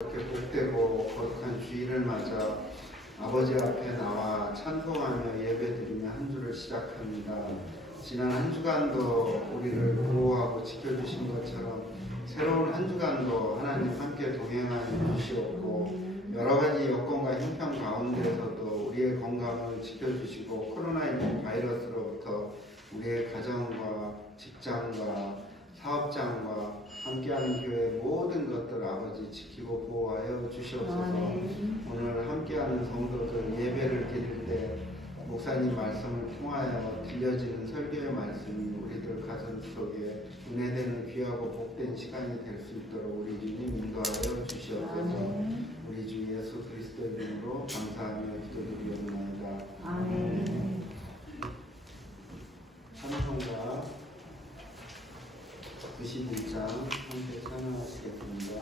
이렇게 복되고 거룩한 주일을 맞아 아버지 앞에 나와 찬송하며 예배드리며 한 주를 시작합니다. 지난 한 주간도 우리를 보호하고 지켜주신 것처럼 새로운 한 주간도 하나님 함께 동행하여 주시옵고, 여러 가지 여건과 형편 가운데서도 우리의 건강을 지켜주시고 코로나19 바이러스로부터 우리의 가정과 직장과 사업장과 함께하는 교회 모든 것들 아버지 지키고 보호하여 주시옵소서. 오늘 함께하는 성도들 예배를 드릴 때 목사님 말씀을 통하여 들려지는 설교의 말씀이 우리들 가슴 속에 은혜되는 귀하고 복된 시간이 될 수 있도록 우리 주님 인도하여 주시옵소서. 우리 주 예수 그리스도 이름으로 감사하며 기도드리옵나이다. 아멘. 찬송가 91장 함께 찬양하시겠습니다.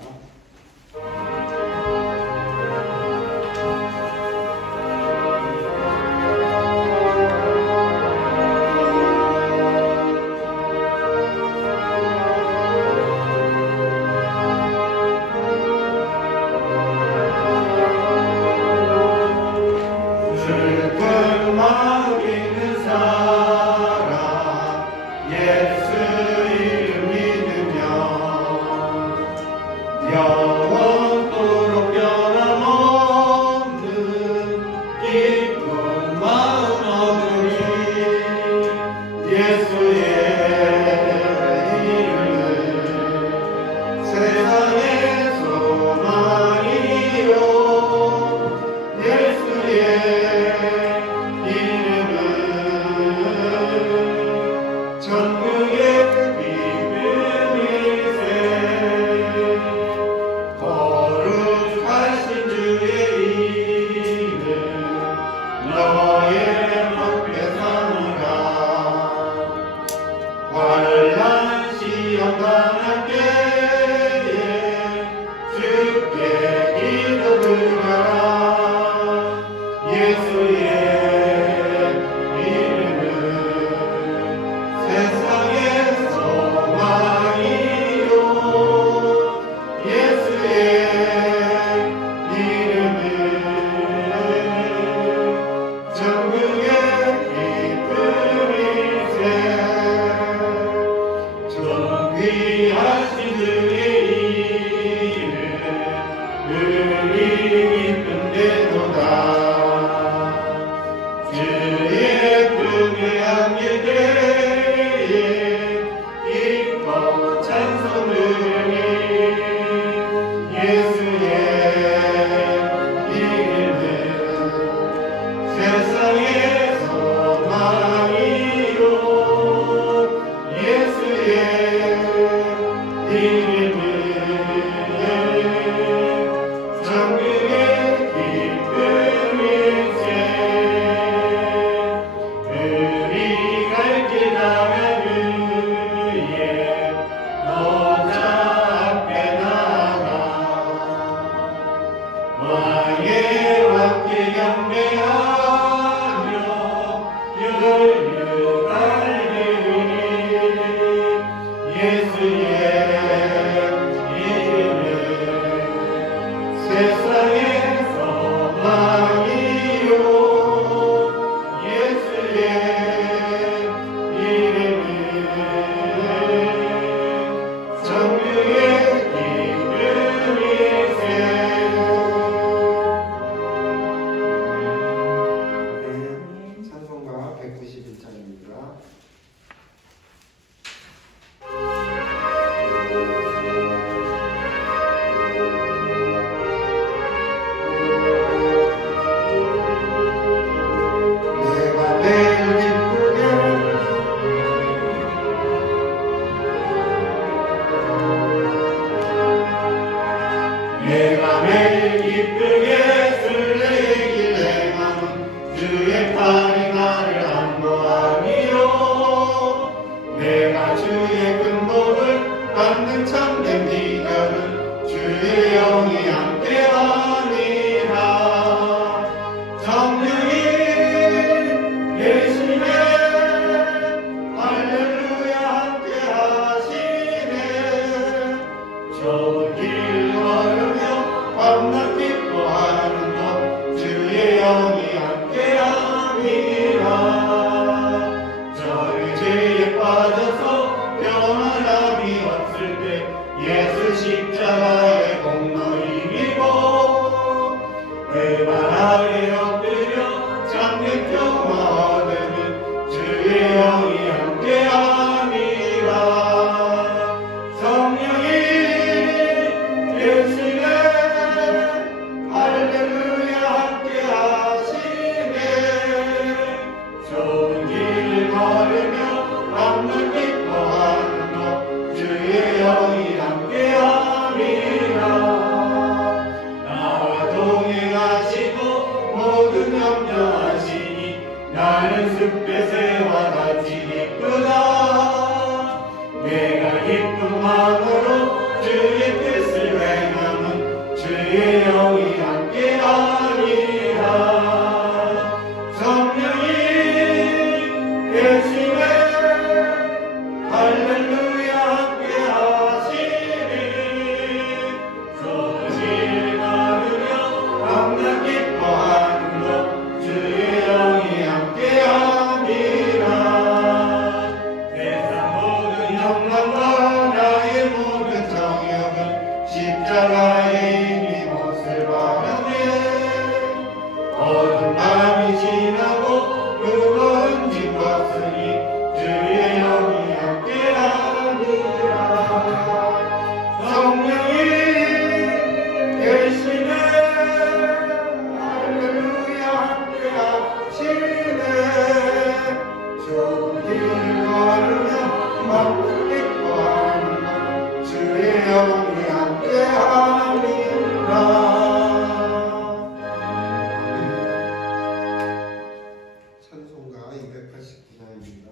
저 길 걸으며 밤이 지나고 그것은 깊었으니 주의 영이 함께하니라. 성령이 계시네. 할렐루야 함께하시네. 좋은 길 걸으며 막 기뻐하는 것 주의 영이 함께하니라. 찬송가 289장입니다.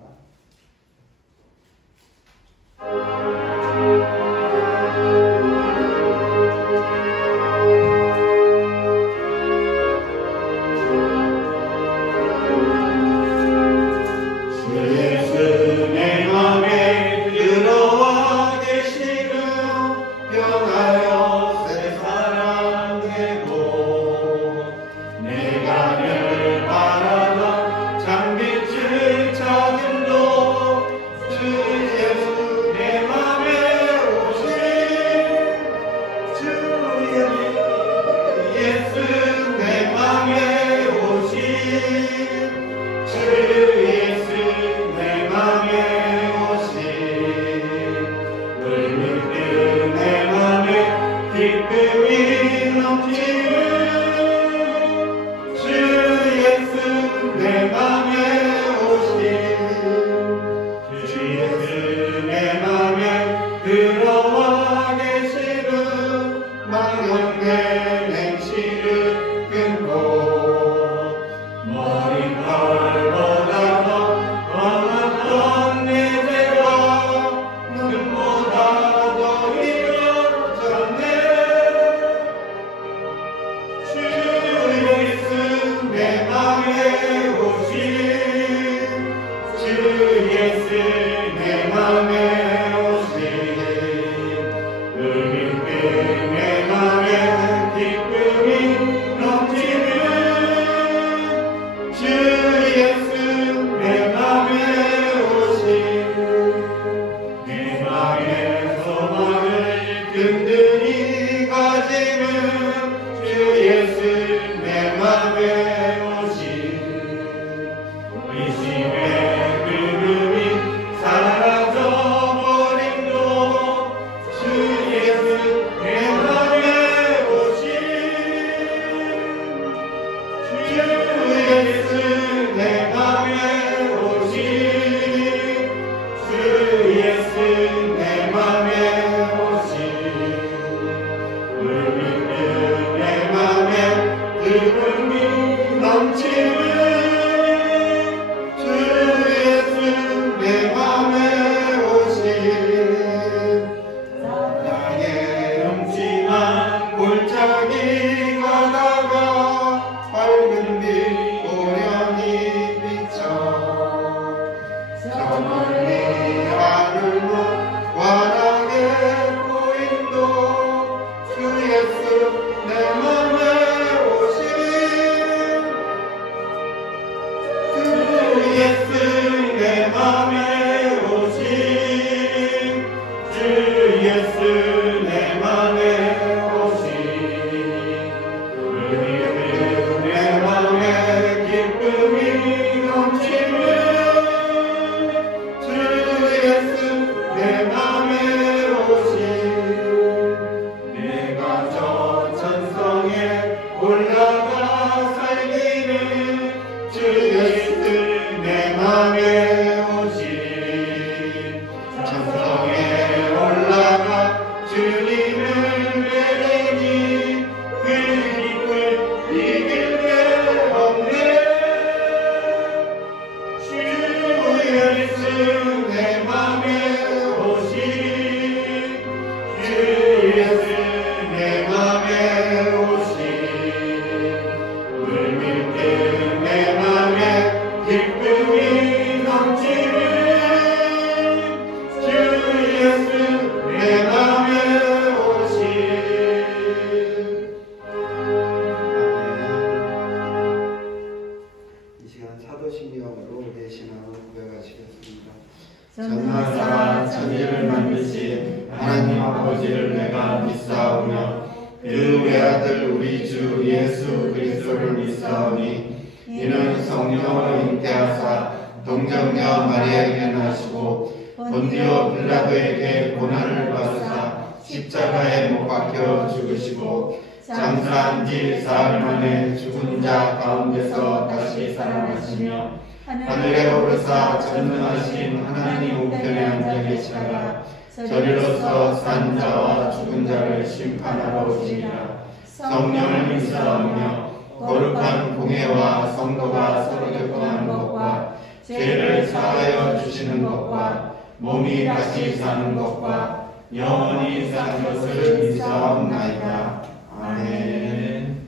전능하사 천지를 만드신 하나님 아버지를 내가 믿사오며 그 외아들 우리 주 예수 그리스도를 믿사오니 이는 성령으로 잉태하사 동정녀 마리아에게 나시고 본디오 빌라도에게 고난을 받으사 십자가에 못 박혀 죽으시고 장사한 지 사흘 만에 죽은 자 가운데서 다시 살아나시며 하늘에 오르사 전능하신 하나님 우편에 앉아 계시다가 저리로서 산 자와 죽은 자를 심판하러 오시리라. 성령을 믿사오며 거룩한 공회와 성도가 서로 교통하는 것과 죄를 사하여 주시는 것과 몸이 다시 사는 것과 영원히 사는 것을 믿사옵나이다. 아멘.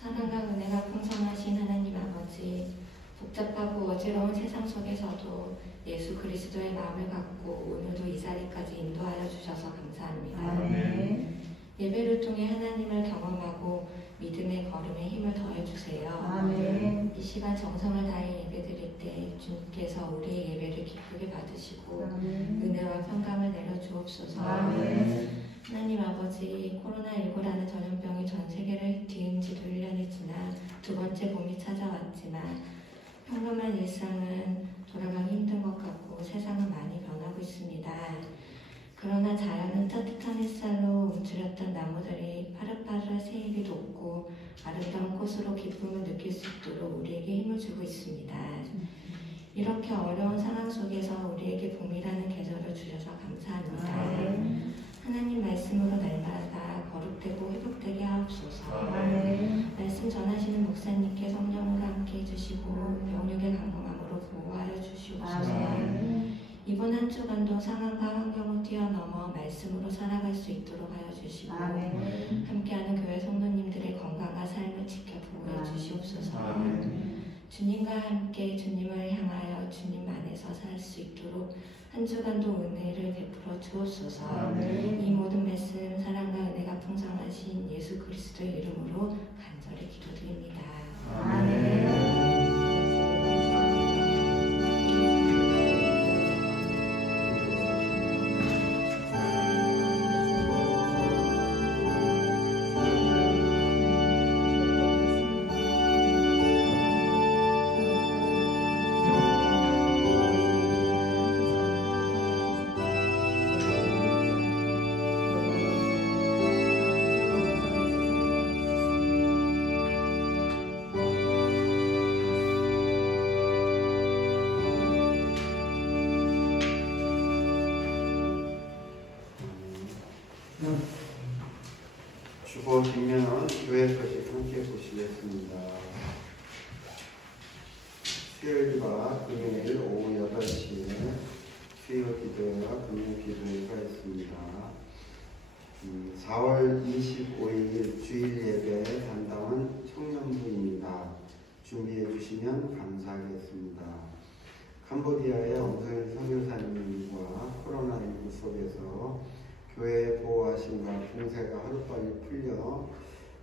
사랑과 은혜가 풍성하신 하나님 아버지, 복잡하고 어지러운 세상 속에서도 예수 그리스도의 마음을 갖고 오늘도 이 자리까지 인도하여 주셔서 감사합니다. 아멘. 예배를 통해 하나님을 경험하고 믿음의 걸음에 힘을 더해주세요. 아멘. 이 시간 정성을 다해 예배드릴 때 주님께서 우리의 예배를 기쁘게 받으시고 아멘. 은혜와 평강을 내려주옵소서. 아멘. 하나님 아버지, 코로나19라는 전염병이 전 세계를 뒤흔 지도 1년이 지나 두 번째 봄이 찾아왔지만 평범한 일상은 돌아가기 힘든 것 같고 세상은 많이 변하고 있습니다. 그러나 자연은 따뜻한 햇살로 움츠렸던 나무들이 파릇파릇 새잎이 돋고 아름다운 꽃으로 기쁨을 느낄 수 있도록 우리에게 힘을 주고 있습니다. 이렇게 어려운 상황 속에서 우리에게 봄이라는 계절을 주셔서 감사합니다. 하나님 말씀으로 날마다 거룩되고 회복되게 하옵소서. 말씀 전하시는 목사님께 성령으로 함께 해주시고 영육의 강건함으로 보호하여 주시옵소서. 이번 한 주간도 상황과 환경을 뛰어넘어 말씀으로 살아갈 수 있도록 하여 주시고 함께하는 교회 성도님들의 건강과 삶을 지켜 보호해 주시옵소서. 주님과 함께 주님을 향하여 주님 안에서 살 수 있도록 한 주간도 은혜를 베풀어 주옵소서. 이 모든 말씀 사랑과 은혜가 풍성하신 예수 그리스도의 이름으로 간절히 기도드립니다. 아멘. 주보 뒷면 교회 소식 함께 보시겠습니다. 수요일과 금요일 오후 8시에 수요 기도회와 금요 기도회가 있습니다. 4월 25일 주일 예배 담당은 청년부입니다. 준비해 주시면 감사하겠습니다. 캄보디아의 엄소연 선교사님과 코로나19 속에서 교회의 보호하심과 공세가 하루빨리 풀려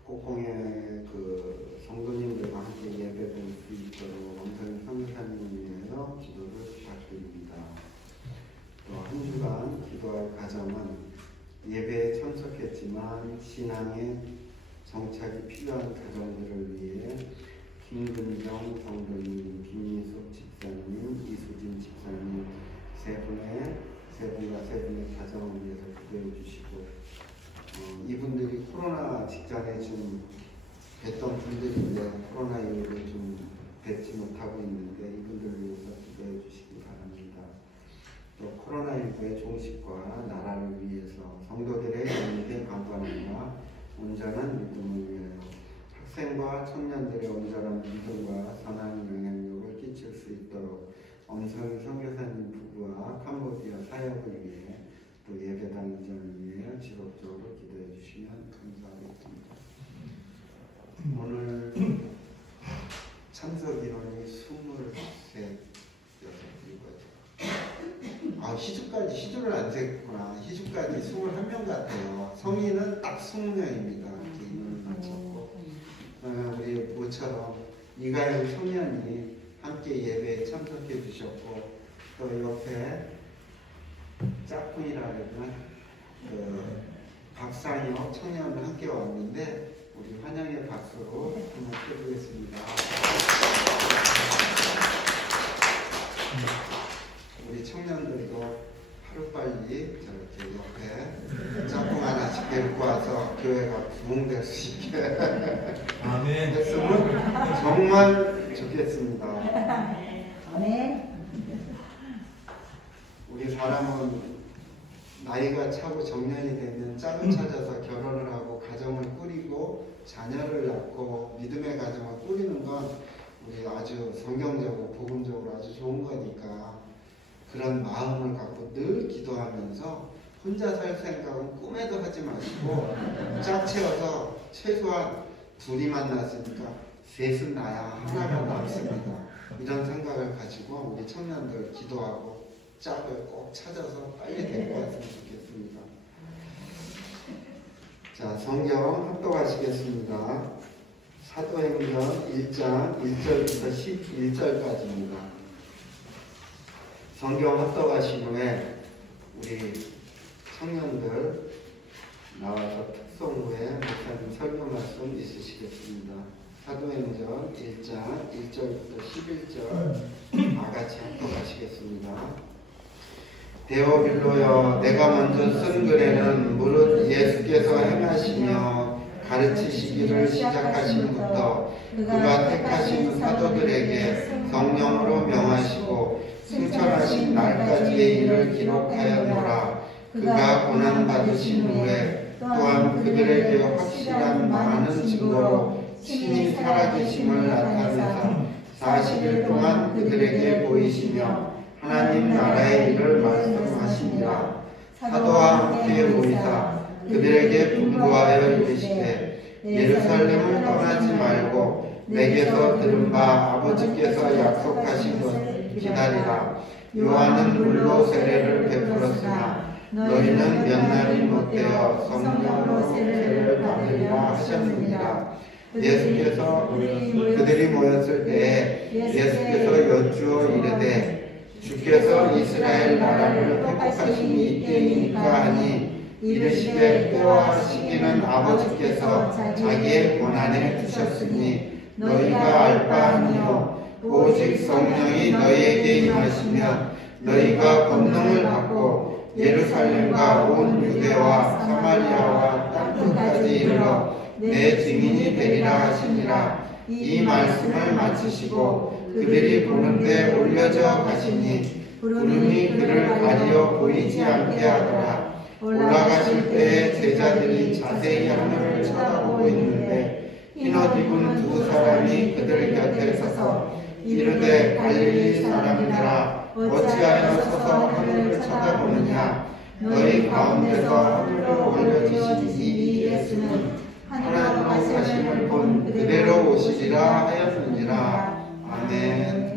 꼭공의 그 성도님들과 함께 예배드릴 수 있도록 엄소연 선교사님을 위해서 기도를 부탁드립니다. 또 한 주간 기도할 가정은 예배에 참석했지만 신앙에 정착이 필요한 가정들을 위해 김근정 성도님, 김민숙 집사님, 이수진 집사님 세 분과 세 분의 가정을 위해서 기도해 주시고 이분들이 코로나 직전에 좀 뵀던 분들인데 코로나 이후로 좀 뵙지 못하고 있는데 이분들을 위해서 기도해 주시기 바랍니다. 또 코로나19의 종식과 나라를 위해서 성도들의 영육의 강건함과 온전한 믿음을 위하여 학생과 청년들의 온전한 믿음과 선한 영향력을 끼칠 수 있도록 엄소연 선교사님 부부와 캄보디아 사역을 위해 또 예배당 이전을 위해 지속적으로 기도해 주시면 감사하겠습니다. 오늘 참석 인원이 23, 6이거죠. 희주를 안 셌구나. 희주까지 21명 같아요. 성인은 딱 20명입니다. 인원을 맞췄고 우리 모처럼 이가영 청년이 함께 예배에 참석해 주셨고 또 옆에 짝꿍이라 그러나 박상혁 청년을 함께 왔는데 우리 환영의 박수로 한번 해보겠습니다. 우리 청년들도 하루빨리 저렇게 옆에 짝꿍 하나씩 데리고 와서 교회가 부흥될 수 있게 아멘. 했으면 정말 좋겠습니다. 아멘. 우리 사람은 나이가 차고 정년이 되면 짝을 찾아서 결혼을 하고 가정을 꾸리고 자녀를 낳고 믿음의 가정을 꾸리는 건 우리 아주 성경적으로 복음적으로 아주 좋은 거니까 그런 마음을 갖고 늘 기도하면서 혼자 살 생각은 꿈에도 하지 마시고 짝채워서 최소한 둘이 만났으니까 셋은 나야 하나가 남습니다. 이런 생각을 가지고 우리 청년들 기도하고 짝을 꼭 찾아서 빨리 데리고 왔으면 좋겠습니다. 자, 성경 합독하시겠습니다. 사도행전 1장 1절부터 11절까지입니다. 성경 합독하신 후에 우리 청년들 나와서 특송 후에 목사님 설교 말씀 있으시겠습니다. 사도행전 1장 1절부터 11절 다같이 합독하시겠습니다. 데오빌로여, 내가 먼저 쓴 글에는 무릇 예수께서 행하시며 가르치시기를 시작하심부터 그가 택하신 사도들에게 성령으로 명하시고 승천하신 날까지의 일을 기록하였노라. 그가 고난받으신 후에 또한 그들에게 확실한 많은 증거로 신이 살아계심을 나타내사 40일 동안 그들에게 보이시며 하나님 나라의 일을 말씀하시니라. 사도와 함께 모이사 그들에게 분부하여 이르시되 예루살렘을 떠나지 말고 내게서 들은 바 아버지께서 약속하신 것을 기다리라. 요한은 물로 세례를 베풀었으나 너희는 몇 날이 못되어 성령으로 세례를 받으리라 하셨느니라. 예수께서 그들이 모였을 때에 예수께서 여쭈어 이르되 주께서 이스라엘 나라를 회복하심이 이때이니까 하니 이르시되 때와 시기는 아버지께서 자기의 권한에 두셨으니 너희가 알 바 아니요 오직 성령이 너희에게 임하시면 너희가 권능을 받고 예루살렘과 온 유대와 사마리아와 땅끝까지 이르러 내 증인이 되리라 하시니라. 이 말씀을 마치시고 그들이 보는데 올려져 가시니 구름이 그를 가리어 보이지 않게 하더라. 올라가실 때에 제자들이 자세히 하늘을 쳐다보고 있는데 흰옷 입은 두 사람이 그들 곁에 서서 이르되 갈릴리 사람들아 어찌하여 서서 하늘을 쳐다보느냐. 너희 가운데서 하늘로 올려지신 이 예수는 하나님의 가심을 본 그대로 오시리라 하였느니라. 아멘.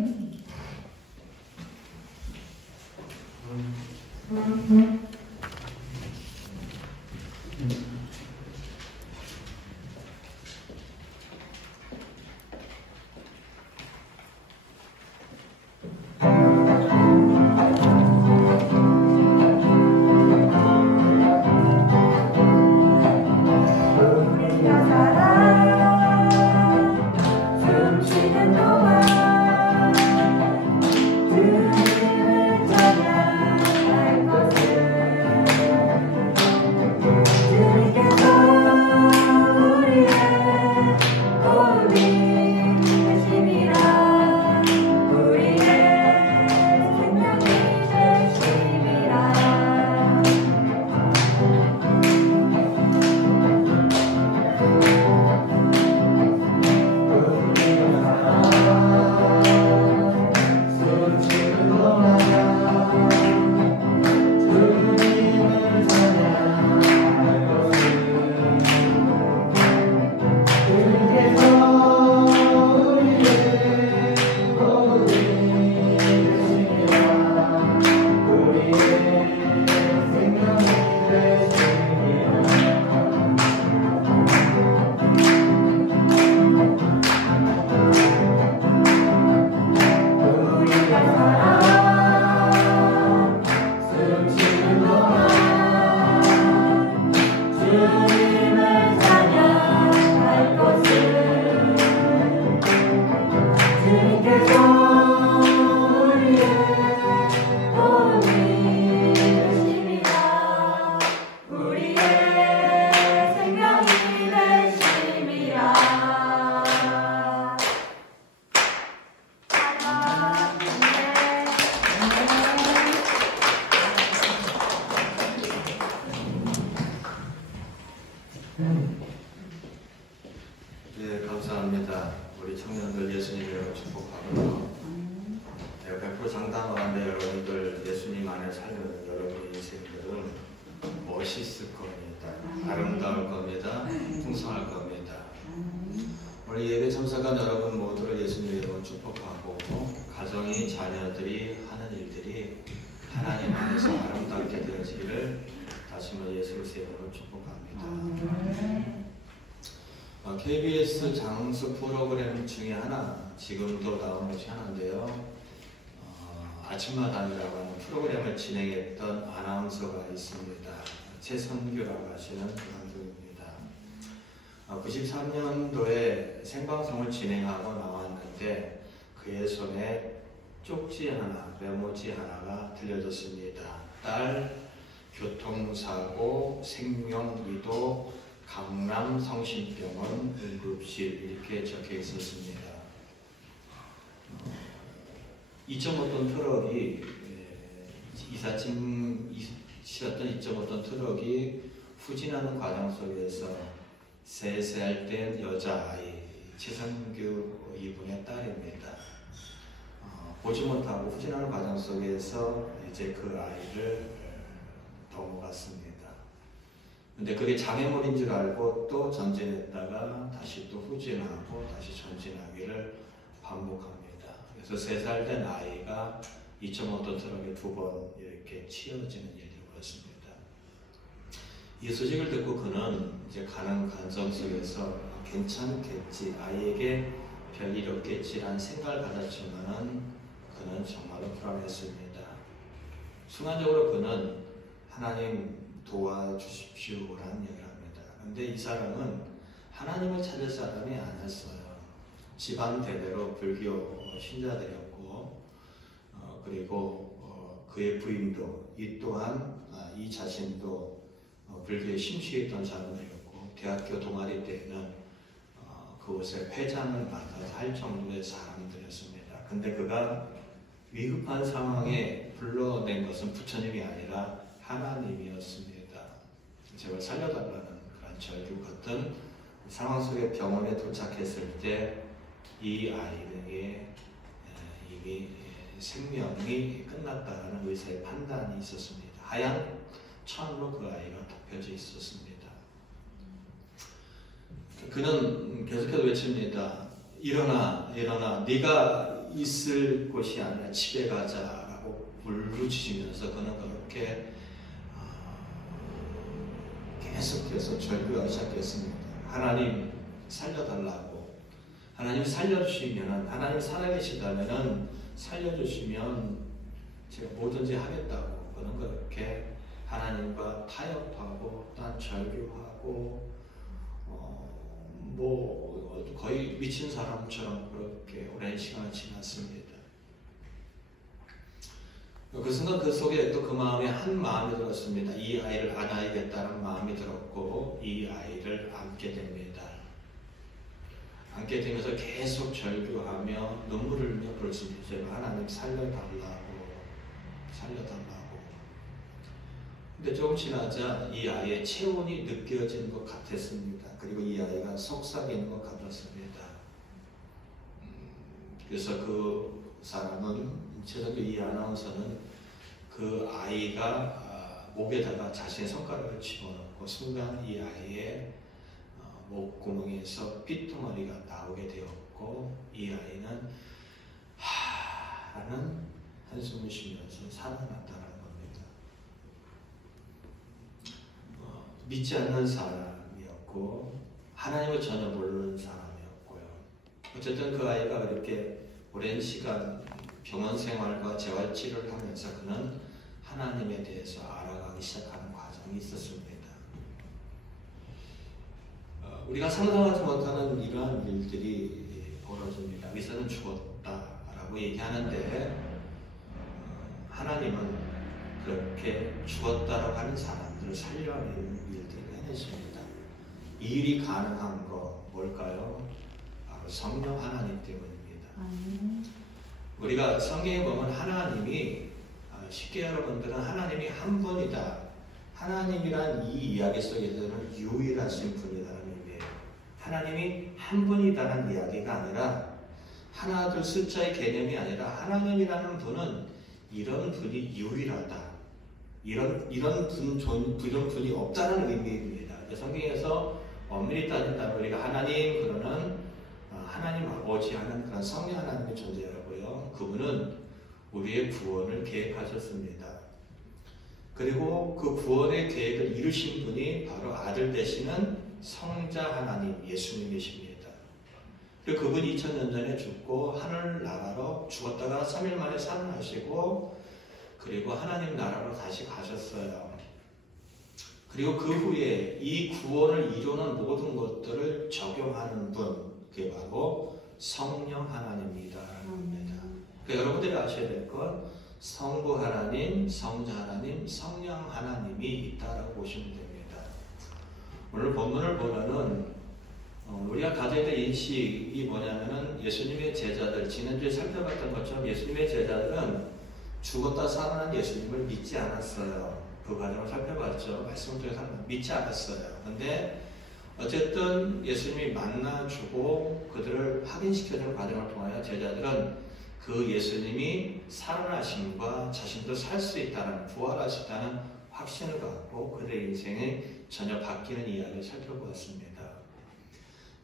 인생들은 멋있을 겁니다. 아름다울 겁니다. 풍성할 겁니다. 오늘 예배 참석한 여러분 모두를 예수님의 이름으로 축복하고 가정이 자녀들이 하는 일들이 하나님 안에서 아름답게 되어지기를 다시 한번 예수 그리스도의 이름으로 축복합니다. KBS 장수 프로그램 중에 하나, 지금도 나오는 것이 하나인데요. 아침마당이라고 하는 프로그램을 진행했던 아나운서가 있습니다. 최선규라고 하시는 그런 분입니다. 93년도에 생방송을 진행하고 나왔는데 그의 손에 쪽지 하나, 메모지 하나가 들려졌습니다. 딸 교통사고 생명위도 강남 성심병원 응급실 이렇게 적혀 있었습니다. 2.5톤 트럭이 이삿짐 실었던 2.5톤 트럭이 후진하는 과정 속에서 3살 된 여자아이 최선규 이분의 딸입니다. 보지 못하고 후진하는 과정 속에서 이제 그 아이를 넘어갔습니다. 근데 그게 장애물인 줄 알고 또 전진했다가 다시 또 후진하고 다시 전진하기를 반복합니다. 그래서 3살 된 아이가 2.5톤 트럭에 2번 이렇게 치여지는 일이 벌어졌습니다. 이 소식을 듣고 그는 이제 가는 과정 속에서 괜찮겠지, 아이에게 별일 없겠지라는 생각을 가졌지만은 그는 정말로 불안했습니다. 순간적으로 그는 하나님 도와주십시오라는 얘기를 합니다. 그런데 이 사람은 하나님을 찾을 사람이 아니었어요. 집안 대대로 불교 신자들이었고, 그리고 그의 부인도 이 또한 이 자신도 불교에 심취했던 사람들이었고, 대학교 동아리 때는 그곳에 회장을 맡아서 할 정도의 사람들이었습니다. 근데 그가 위급한 상황에 불러낸 것은 부처님이 아니라 하나님이었습니다. 제발 살려달라는 그런 절규 같은 상황 속에 병원에 도착했을 때 이 아이에게 이미 생명이 끝났다는 의사의 판단이 있었습니다. 하얀 천으로 그 아이가 덮여져 있었습니다. 그는 계속해서 외칩니다. 일어나, 일어나. 네가 있을 곳이 아니라 집에 가자라고 부르짖으면서 그는 그렇게 계속해서 절규하기 시작했습니다. 하나님 살려달라고. 하나님 살려주시면, 하나님 살아계시다면 살려주시면 제가 뭐든지 하겠다고. 그는 그렇게 하나님과 타협하고 또한 절규하고 거의 미친 사람처럼 그렇게 오랜 시간을 지났습니다. 그 순간 그 속에 또 그 마음에 한 마음이 들었습니다. 이 아이를 안아야겠다는 마음이 들었고 이 아이를 안게 됩니다. 안게 되면서 계속 절규하며 눈물을 흘려 부르짖으며 하나님 살려달라고. 근데 조금 지나자 이 아이의 체온이 느껴지는 것 같았습니다. 그리고 이 아이가 속삭이는 것 같았습니다. 그래서 그 사람은, 최선규 이 아나운서는 그 아이가 목에다가 자신의 손가락을 집어넣고 순간 이 아이의 목구멍에서 핏덩어리가 나오게 되었고 이 아이는 하라는 한숨을 쉬면서 살아났다는 겁니다. 믿지 않는 사람이었고 하나님을 전혀 모르는 사람이었고요. 어쨌든 그 아이가 그렇게 오랜 시간 병원 생활과 재활치료를 하면서 그는 하나님에 대해서 알아가기 시작하는 과정이 있었습니다. 우리가 상상하지 못하는 이러한 일들이 벌어집니다. 의사는 죽었다라고 얘기하는데 하나님은 그렇게 죽었다라고 하는 사람들을 살려내는 일들을 해내십니다. 이 일이 가능한 거 뭘까요? 바로 성령 하나님 때문입니다. 우리가 성경에 보면 하나님이, 쉽게 여러분들은 하나님이 한 분이다, 하나님이란 이 이야기 속에서는 유일하신 분이라는 의미예요. 하나님이 한 분이다라는 이야기가 아니라 하나 둘 숫자의 개념이 아니라 하나님이라는 분은 이런 분이 유일하다. 이런 분이 없다는 의미입니다. 성경에서 엄밀히 따진다면 우리가 하나님 그러는 하나님 아버지 하는 그런 성령 하나님의 존재라고요. 그분은 우리의 구원을 계획하셨습니다. 그리고 그 구원의 계획을 이루신 분이 바로 아들 되시는 성자 하나님 예수님이십니다. 그리고 그분이 2000년 전에 죽고 하늘나라로 죽었다가 3일 만에 살아나시고 그리고 하나님 나라로 다시 가셨어요. 그리고 그 후에 이 구원을 이루는 모든 것들을 적용하는 분, 그게 바로 성령 하나님이다라는 겁니다. 그러니까 여러분들이 아셔야 될 건 성부 하나님, 성자 하나님, 성령 하나님이 있다라고 보시면 됩니다. 오늘 본문을 보면은 우리가 가져야 될 인식이 뭐냐면은 예수님의 제자들, 지난주에 살펴봤던 것처럼 예수님의 제자들은 죽었다 살아난 예수님을 믿지 않았어요. 그 과정을 살펴봤죠. 말씀을 통해서 믿지 않았어요. 근데 어쨌든 예수님이 만나주고 그들을 확인시켜주는 과정을 통하여 제자들은 그 예수님이 살아나심과 자신도 살 수 있다는, 부활하셨다는 확신을 갖고 그들의 인생이 전혀 바뀌는 이야기를 살펴보았습니다.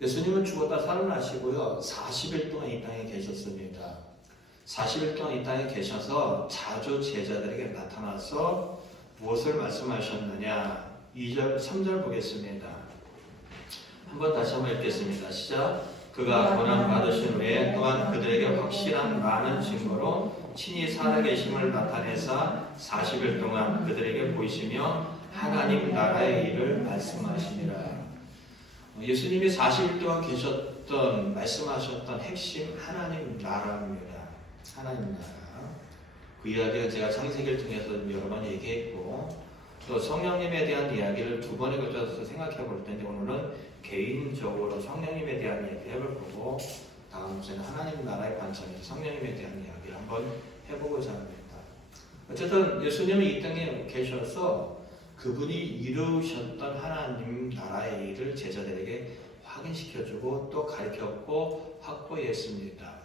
예수님은 죽었다 살아나시고요. 40일 동안 이 땅에 계셨습니다. 40일 동안 이 땅에 계셔서 자주 제자들에게 나타나서 무엇을 말씀하셨느냐? 2절, 3절 보겠습니다. 한번 다시 한번 읽겠습니다. 시작. 그가 고난받으신 후에 또한 그들에게 확실한 많은 증거로 친히 살아계심을 나타내사 40일 동안 그들에게 보이시며 하나님 나라의 일을 말씀하시니라. 예수님이 40일 동안 계셨던, 말씀하셨던 핵심 하나님 나라입니다. 하나님 나라. 그 이야기는 제가 창세기를 통해서 여러 번 얘기했고 또 성령님에 대한 이야기를 두 번에 걸쳐서 생각해 볼 텐데 오늘은 개인적으로 성령님에 대한 이야기를 해볼 거고 다음 주에는 하나님 나라의 관점에서 성령님에 대한 이야기를 한번 해보고자 합니다. 어쨌든 예수님은 이 땅에 계셔서 그분이 이루셨던 하나님 나라의 일을 제자들에게 확인시켜주고 또 가르쳤고 확보했습니다.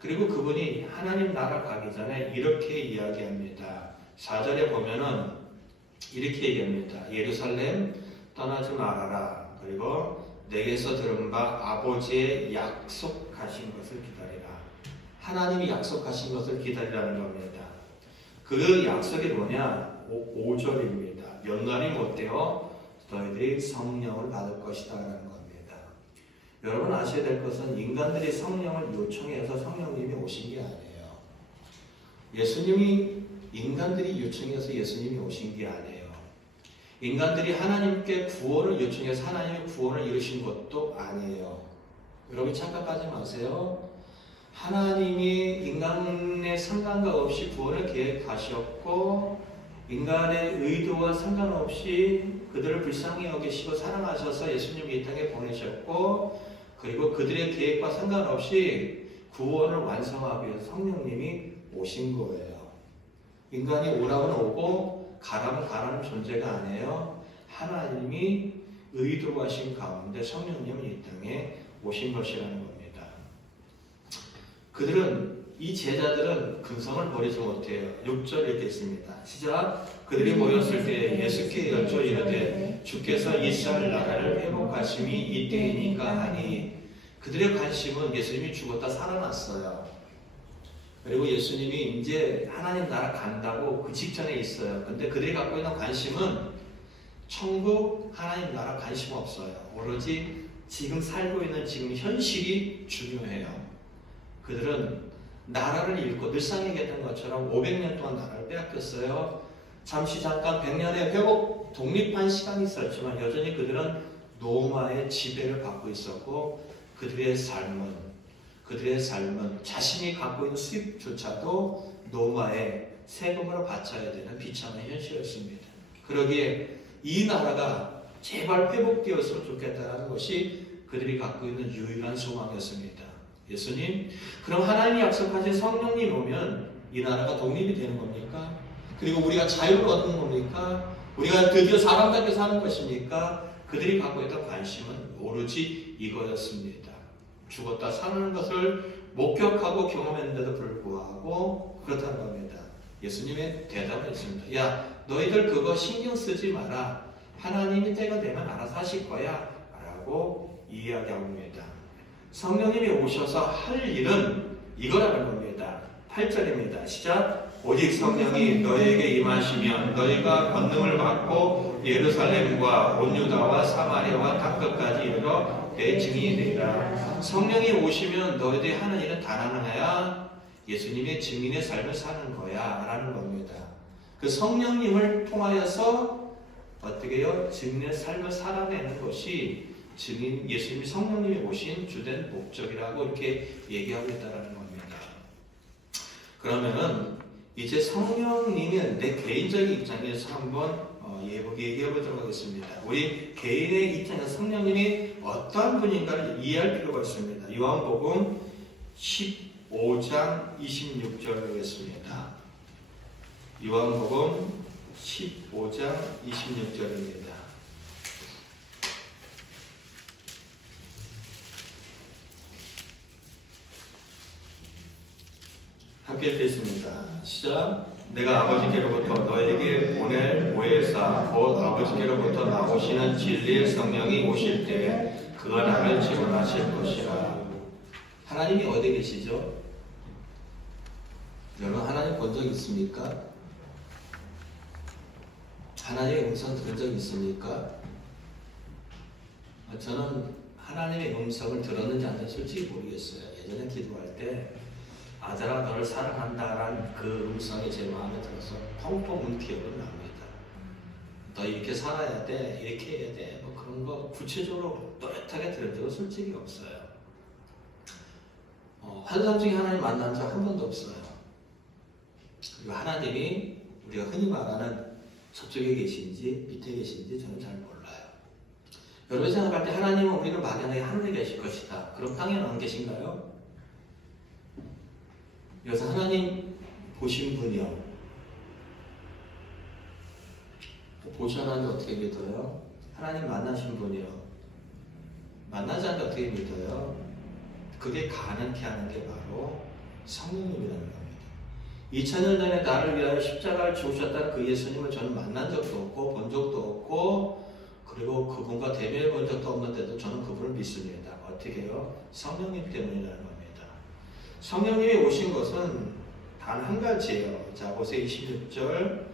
그리고 그분이 하나님 나라 가기 전에 이렇게 이야기합니다. 4절에 보면은 이렇게 얘기합니다. 예루살렘 떠나지 말아라. 그리고 내게서 들은 바 아버지의 약속하신 것을 기다리라. 하나님이 약속하신 것을 기다리라는 겁니다. 그 약속이 뭐냐? 5절입니다. 몇 날이 못 되어 너희들이 성령을 받을 것이다 라는 겁니다. 여러분 아셔야 될 것은 인간들이 성령을 요청해서 성령님이 오신 게 아니에요. 예수님이 인간들이 요청해서 예수님이 오신 게 아니에요. 인간들이 하나님께 구원을 요청해서 하나님의 구원을 이루신 것도 아니에요. 여러분 착각하지 마세요. 하나님이 인간의 상관과 없이 구원을 계획하셨고 인간의 의도와 상관없이 그들을 불쌍히 여기시고 사랑하셔서 예수님을 이 땅에 보내셨고 그리고 그들의 계획과 상관없이 구원을 완성하기 위해서 성령님이 오신 거예요. 인간이 오라면 오고 가라면 가라는 존재가 아니에요. 하나님이 의도하신 가운데 성령님은 이 땅에 오신 것이라는 겁니다. 이 제자들은 근성을 버리지 못해요. 6절 읽겠습니다. 시작. 그들이 모였을 때 예수께 여쭈어 이르되 주께서 이스라엘 나라를 회복하심이 이때이니까 하니 그들의 관심은 예수님이 죽었다 살아났어요. 그리고 예수님이 이제 하나님 나라 간다고 그 직전에 있어요. 근데 그들이 갖고 있는 관심은 천국 하나님 나라 관심 없어요. 오로지 지금 살고 있는 지금 현실이 중요해요. 그들은 나라를 잃고 늘상 얘기했던 것처럼 500년 동안 나라를 빼앗겼어요. 잠시 잠깐 100년의 회복 독립한 시간이 있었지만 여전히 그들은 로마의 지배를 받고 있었고 그들의 삶은 자신이 갖고 있는 수입조차도 로마의 세금으로 바쳐야 되는 비참한 현실이었습니다. 그러기에 이 나라가 제발 회복되었으면 좋겠다는 것이 그들이 갖고 있는 유일한 소망이었습니다. 예수님, 그럼 하나님이 약속하신 성령님 오면 이 나라가 독립이 되는 겁니까? 그리고 우리가 자유를 얻는 겁니까? 우리가 드디어 사람답게 사는 것입니까? 그들이 갖고 있던 관심은 오로지 이거였습니다. 죽었다 사는 것을 목격하고 경험했는데도 불구하고 그렇다는 겁니다. 예수님의 대답은 있습니다. 야, 너희들 그거 신경 쓰지 마라. 하나님이 때가 되면 알아서 하실 거야 라고 이야기합니다. 성령님이 오셔서 할 일은 이거라는 겁니다. 8절입니다. 시작. 오직 성령이 너희에게 임하시면 너희가 권능을 받고 예루살렘과 온 유다와 사마리아와 땅끝까지 이르러 내 증인이 되리라. 성령이 오시면 너희들이 하는 일은 단 하나야. 예수님의 증인의 삶을 사는 거야 라는 겁니다. 그 성령님을 통하여서 어떻게 해요? 증인의 삶을 살아내는 것이 증인, 예수님이 성령님이 오신 주된 목적이라고 이렇게 얘기하고 있다는 겁니다. 그러면은 이제 성령님은 내 개인적인 입장에서 한번 얘기해 보도록 하겠습니다. 우리 개인의 입장에서 성령님이 어떠한 분인가를 이해할 필요가 있습니다. 요한복음 15장 26절 보겠습니다. 요한복음 15장 26절입니다. 함께 읽겠습니다. 시작. 내가 아버지께로부터 너에게 보낼 보혜사 곧 아버지께로부터 나오시는 진리의 성령이 오실 때 그가 나를 지원하실 것이라. 하나님이 어디 계시죠? 여러분 하나님 본 적 있습니까? 하나님의 음성 들은 적 있습니까? 저는 하나님의 음성을 들었는지 안 들었는지 솔직히 모르겠어요. 예전에 기도할 때 아들아 너를 사랑한다라는 그 음성이 제 마음에 들어서 펑펑 운 기억은 납니다. 너 이렇게 살아야 돼, 이렇게 해야 돼, 뭐 그런 거 구체적으로 또렷하게 들은 적은 솔직히 없어요. 한 사람 중에 하나님 만난 적 한 번도 없어요. 그리고 하나님이 우리가 흔히 말하는 저쪽에 계신지 밑에 계신지 저는 잘 몰라요. 여러분 생각할 때 하나님은 우리를 막연하게 하늘에 계실 것이다. 그럼 땅에는 안 계신가요? 여기서 하나님 보신 분이요. 보셨는데 어떻게 믿어요? 하나님 만나신 분이요. 만나지 않는데 어떻게 믿어요? 그게 가능케 하는 게 바로 성령님이라는 겁니다. 2000년 전에 나를 위하여 십자가를 지우셨다는 그 예수님을 저는 만난 적도 없고 본 적도 없고 그리고 그분과 대면해 본 적도 없는데도 저는 그분을 믿습니다. 어떻게 해요? 성령님 때문이라는 겁니다. 성령님이 오신 것은 단 한 가지예요. 자, 보세요. 26절.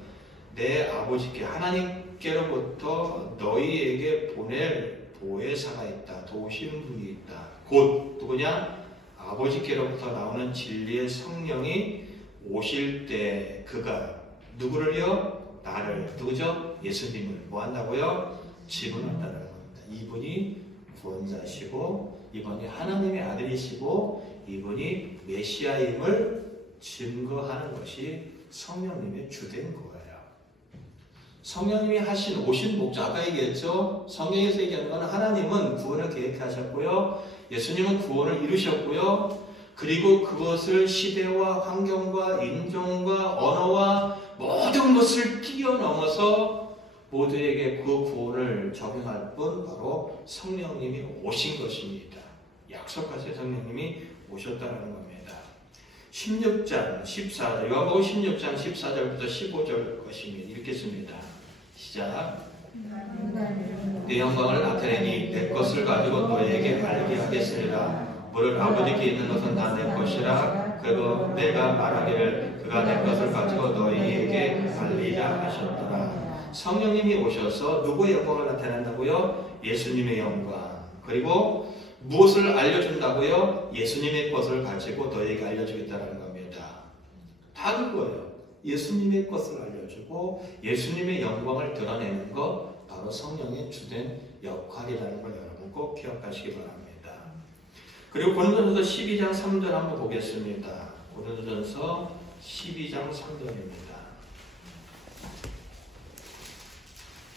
내 아버지께 하나님께로부터 너희에게 보낼 보혜사가 있다. 도우시는 분이 있다. 곧 누구냐? 아버지께로부터 나오는 진리의 성령이 오실 때 그가 누구를요? 나를 누구죠? 예수님을 뭐 한다고요? 지분한다는 겁니다. 이분이 구원자시고 이분이 하나님의 아들이시고 이분이 메시아임을 증거하는 것이 성령님의 주된 거예요. 성령님이 오신 목적, 아까 얘기했죠? 성경에서 얘기하는 것은 하나님은 구원을 계획하셨고요. 예수님은 구원을 이루셨고요. 그리고 그것을 시대와 환경과 인종과 언어와 모든 것을 뛰어넘어서 모두에게 그 구원을 적용할 분 바로 성령님이 오신 것입니다. 약속하신 성령님이 오셨다는 겁니다. 16장 14절 요한복음 16장 14절부터 15절 것입니다. 읽겠습니다. 시작. 내 영광을 나타내니 내 것을 가지고 너에게 알게 하겠으리라. 무릇 아버지께 있는 것은 다 내 것이라. 그리고 내가 말하기를 그가 내 것을 가지고 너희에게 알리라 하셨더라. 성령님이 오셔서 누구의 영광을 나타낸다고요? 예수님의 영광. 그리고 무엇을 알려준다고요? 예수님의 것을 가지고 너희에게 알려주겠다는 겁니다. 다 그거예요. 예수님의 것을 알려주고 예수님의 영광을 드러내는 것 바로 성령의 주된 역할이라는 걸 여러분 꼭 기억하시기 바랍니다. 그리고 고린도전서 12장 3절 한번 보겠습니다. 고린도전서 12장 3절입니다.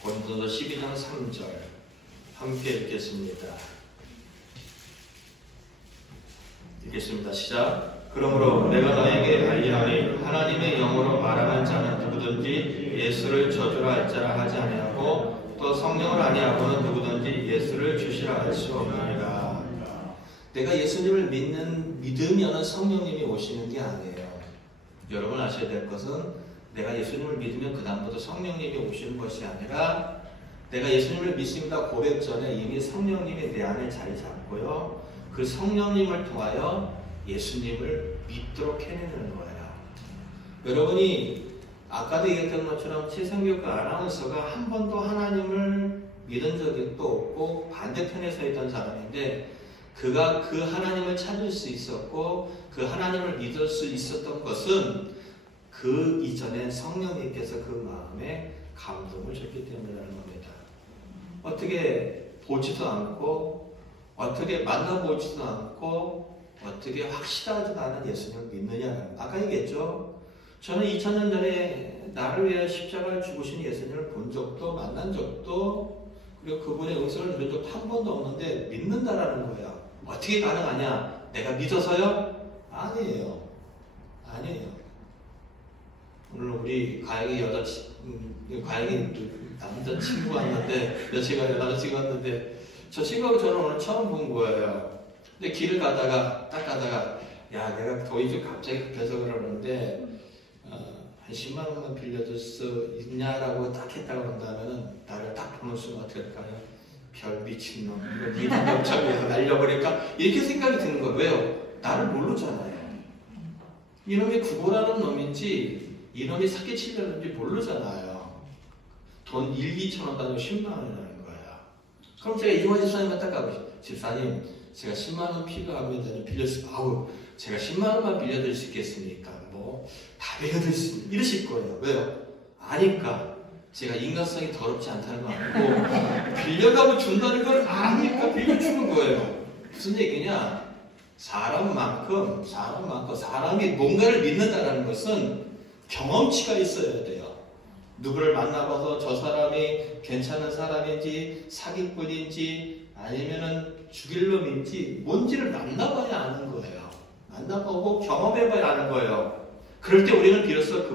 고린도전서 12장 3절 함께 읽겠습니다. 읽겠습니다. 시작. 그러므로 내가 너에게 알리하니 하나님의 영으로 말하는 자는 누구든지 예수를 저주라 할자라 하지 아니하고 또 성령을 아니하고는 누구든지 예수를 주시라 할 수 없느니라. 내가 예수님을 믿으면 성령님이 오시는 게 아니에요. 여러분 아셔야 될 것은 내가 예수님을 믿으면 그 다음부터 성령님이 오시는 것이 아니라 내가 예수님을 믿습니다 고백 전에 이미 성령님이 내 안에 자리 잡고요. 그 성령님을 통하여 예수님을 믿도록 해내는 거예요. 여러분이 아까도 얘기했던 것처럼 최성교과 아나운서가 한 번도 하나님을 믿은 적이 또 없고 반대편에 서 있던 사람인데 그가 그 하나님을 찾을 수 있었고 그 하나님을 믿을 수 있었던 것은 그 이전에 성령님께서 그 마음에 감동을 줬기 때문이라는 겁니다. 어떻게 보지도 않고 어떻게 만나보지도 않고 어떻게 확실하지도 않은 예수님을 믿느냐는 아까 얘기했죠. 저는 2000년 전에 나를 위해 십자가를 죽으신 예수님을 본 적도 만난 적도 그리고 그분의 음성을 들은 적도 한 번도 없는데 믿는다라는 거야. 어떻게 가능하냐? 내가 믿어서요? 아니에요. 아니에요. 오늘 우리 가영이 가영이 남자친구가 왔는데 여친구가 남자친구가 왔는데 저 친구하고 저는 오늘 처음 본 거예요. 근데 길을 가다가 딱 가다가 야 내가 돈이 좀 갑자기 급해서 그러는데 한 10만 원만 빌려줄 수 있냐라고 딱 했다고 한다면은 나를 딱 보는 순간 어떻게 할까요? 별 미친놈 이거 네 능력점에서 날려버릴까? 이렇게 생각이 드는 거예요. 왜요? 나를 모르잖아요. 이놈이 구보라는 놈인지 이놈이 사기치려는지 모르잖아요. 돈 1, 2천 원 가지고 10만 원이라는 거야. 그럼 제가 이모 집사님한테 딱 가고 집사님 제가 10만 원 필요합니다. 좀 아우 제가 10만 원만 빌려드릴 수 있겠습니까? 뭐 다 빌려드릴 수 있습니다. 이러실 거예요. 왜요? 아니까 제가 인간성이 더럽지 않다는 거 알고 빌려가고 준다는 걸 아니까 빌려주는 거예요. 무슨 얘기냐? 사람이 뭔가를 믿는다는 것은 경험치가 있어야 돼요. 누구를 만나봐서 저 사람이 괜찮은 사람인지 사기꾼인지 아니면은 죽일 놈인지 뭔지를 만나봐야 아는 거예요. 만나보고 경험해봐야 아는 거예요. 그럴 때 우리는 비로소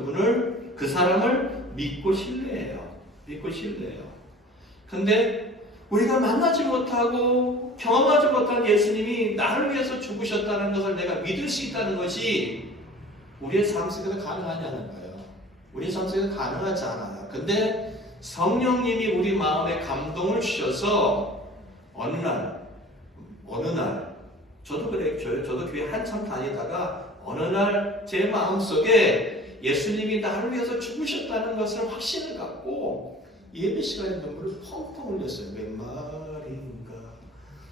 그 사람을 믿고 신뢰해요. 믿고 신뢰해요. 근데 우리가 만나지 못하고 경험하지 못한 예수님이 나를 위해서 죽으셨다는 것을 내가 믿을 수 있다는 것이 우리의 삶 속에서 가능하냐는 거예요. 우리의 삶 속에서 가능하지 않아요. 근데 성령님이 우리 마음에 감동을 주셔서 어느 날 저도 그랬죠. 저도 교회 한참 다니다가 어느 날 제 마음속에 예수님이 나를 위해서 죽으셨다는 것을 확신을 갖고 예배 시간에 눈물을 펑펑 흘렸어요. 몇 마리인가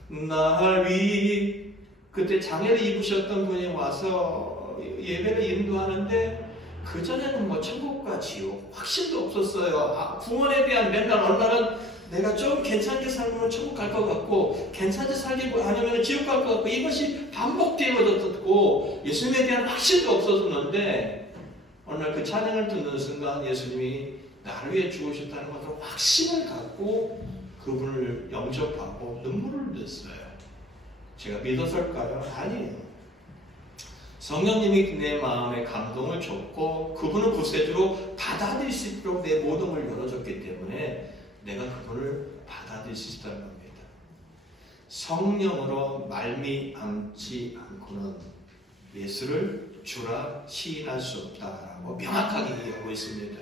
날 위 그때 장애를 입으셨던 분이 와서 예배를 인도하는데 그전에는 뭐 천국과 지옥 확신도 없었어요. 구원에 대한 맨날 어느 날은 내가 좀 괜찮게 살면 천국 갈 것 같고 괜찮게 살기 아니면 지옥 갈 것 같고 이것이 반복되어졌고 예수님에 대한 확신도 없었는데 어느 날 그 찬양을 듣는 순간 예수님이 나를 위해 죽으셨다는 것을 확신을 갖고 그분을 영접하고 눈물을 흘렸어요. 제가 믿었을까요? 아니에요. 성령님이 내 마음에 감동을 줬고 그분을 구세주로 받아들일 수 있도록 내 모동을 열어줬기 때문에 내가 그분을 받아들일 수 있다는 겁니다. 성령으로 말미암지 않고는 예수를 주라 시인할 수 없다라고 명확하게 얘기하고 있습니다.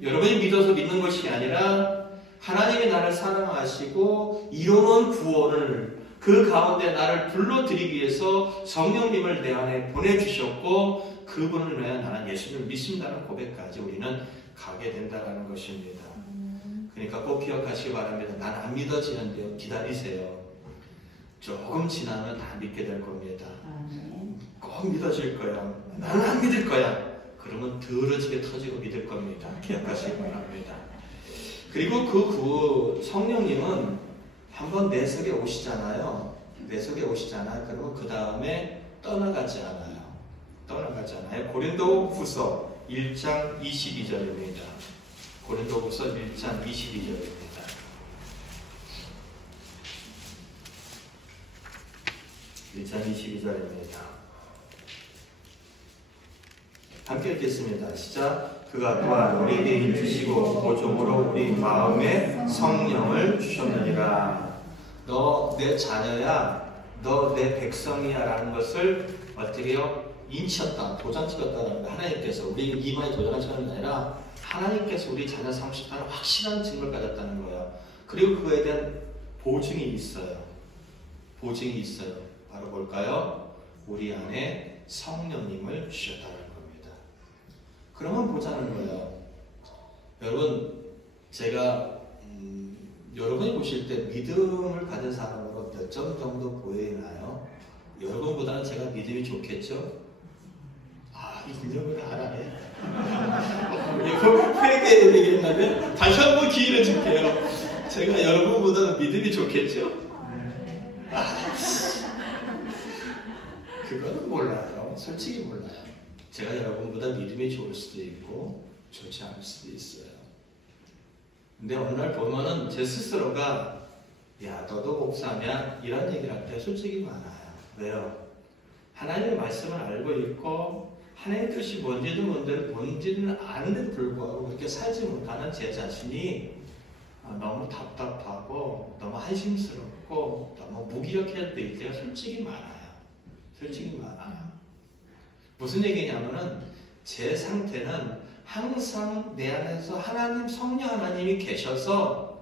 여러분이 믿어서 믿는 것이 아니라 하나님이 나를 사랑하시고 이루는 구원을 그 가운데 나를 불러들이기 위해서 성령님을 내 안에 보내주셨고 그분을 위해 나는 예수님을 믿습니다라는 고백까지 우리는 가게 된다는 것입니다. 그러니까 꼭 기억하시기 바랍니다. 난 안 믿어지는데요. 기다리세요. 조금 지나면 다 믿게 될 겁니다. 꼭 믿어질 거야. 나는 안 믿을 거야. 그러면 더러지게 터지고 믿을 겁니다. 기억하시기 바랍니다. 그리고 그 성령님은 한번 내 속에 오시잖아요. 내 속에 오시잖아요. 그러면 그 다음에 떠나가지 않아요. 떠나가지 않아요. 고린도후서 1장 22절입니다. 고린도후서 1장 22절입니다. 함께 읽겠습니다. 시작. 그가 또한 우리에게 힘주시고 보존으로 우리 마음에 성령을 주셨느니라. 너 내 자녀야, 너 내 백성이야 라는 것을 어떻게 해요? 인치였다, 도장 찍었다는 거. 하나님께서 우리 이마에 도장을 찍는 게 아니라 하나님께서 우리 자녀 삼으셨다는 확실한 증거를 가졌다는 거예요. 그리고 그거에 대한 보증이 있어요. 보증이 있어요. 바로 뭘까요? 우리 안에 성령님을 주셨다는 겁니다. 그러면 보자는 거예요. 여러분, 제가 여러분이 보실 때 믿음을 가진 사람으로 몇 점 정도 보이나요? 여러분보다는 제가 믿음이 좋겠죠? 아, 인정을 안 하네. 이거 회개해야 되겠나요? 다시 한번 기회를 줄게요. 제가 여러분보다는 믿음이 좋겠죠? 그거는 몰라요. 솔직히 몰라요. 제가 여러분보다 믿음이 좋을 수도 있고 좋지 않을 수도 있어요. 근데 어느 날 보면은 제 스스로가 야, 너도 목사냐? 이런 얘기를 할 때 솔직히 많아요. 왜요? 하나님의 말씀을 알고 있고 하나님의 뜻이 뭔지는 아는데도 불구하고 그렇게 살지 못하는 제 자신이 너무 답답하고 너무 한심스럽고 너무 무기력할 때일 때가 솔직히 많아요. 솔직히 많아요. 무슨 얘기냐면은 제 상태는 항상 내 안에서 하나님, 성령 하나님이 계셔서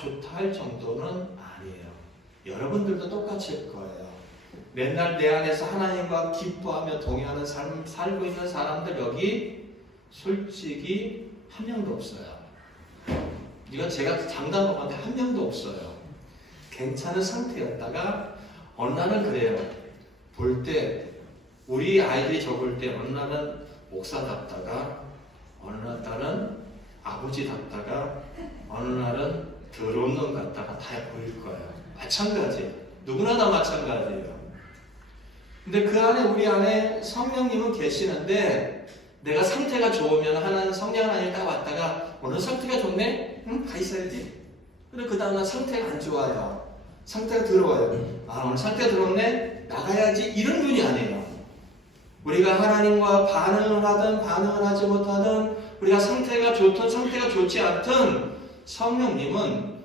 좋다 할 정도는 아니에요. 여러분들도 똑같을 거예요. 맨날 내 안에서 하나님과 기뻐하며 동의하는 삶 살고 있는 사람들 여기 솔직히 한 명도 없어요. 이건 제가 장담하는데 한 명도 없어요. 괜찮은 상태였다가 어느 날은 그래요. 볼 때 우리 아이들이 적을 때 어느 날은 목사답다가 어느 날은 아버지답다가 어느 날은 더러운 놈 같다가 다 보일 거예요. 마찬가지. 누구나 다 마찬가지예요. 근데 그 안에 우리 안에 성령님은 계시는데 내가 상태가 좋으면 하나님 성령 하나님 딱 왔다가 오늘 상태가 좋네? 응? 가 있어야지. 근데 그 다음날 상태가 안 좋아요. 상태가 더러워요. 오늘 상태가 더럽네? 나가야지. 이런 분이 아니에요. 우리가 하나님과 반응을 하든 반응을 하지 못하든 우리가 상태가 좋든 상태가 좋지 않든 성령님은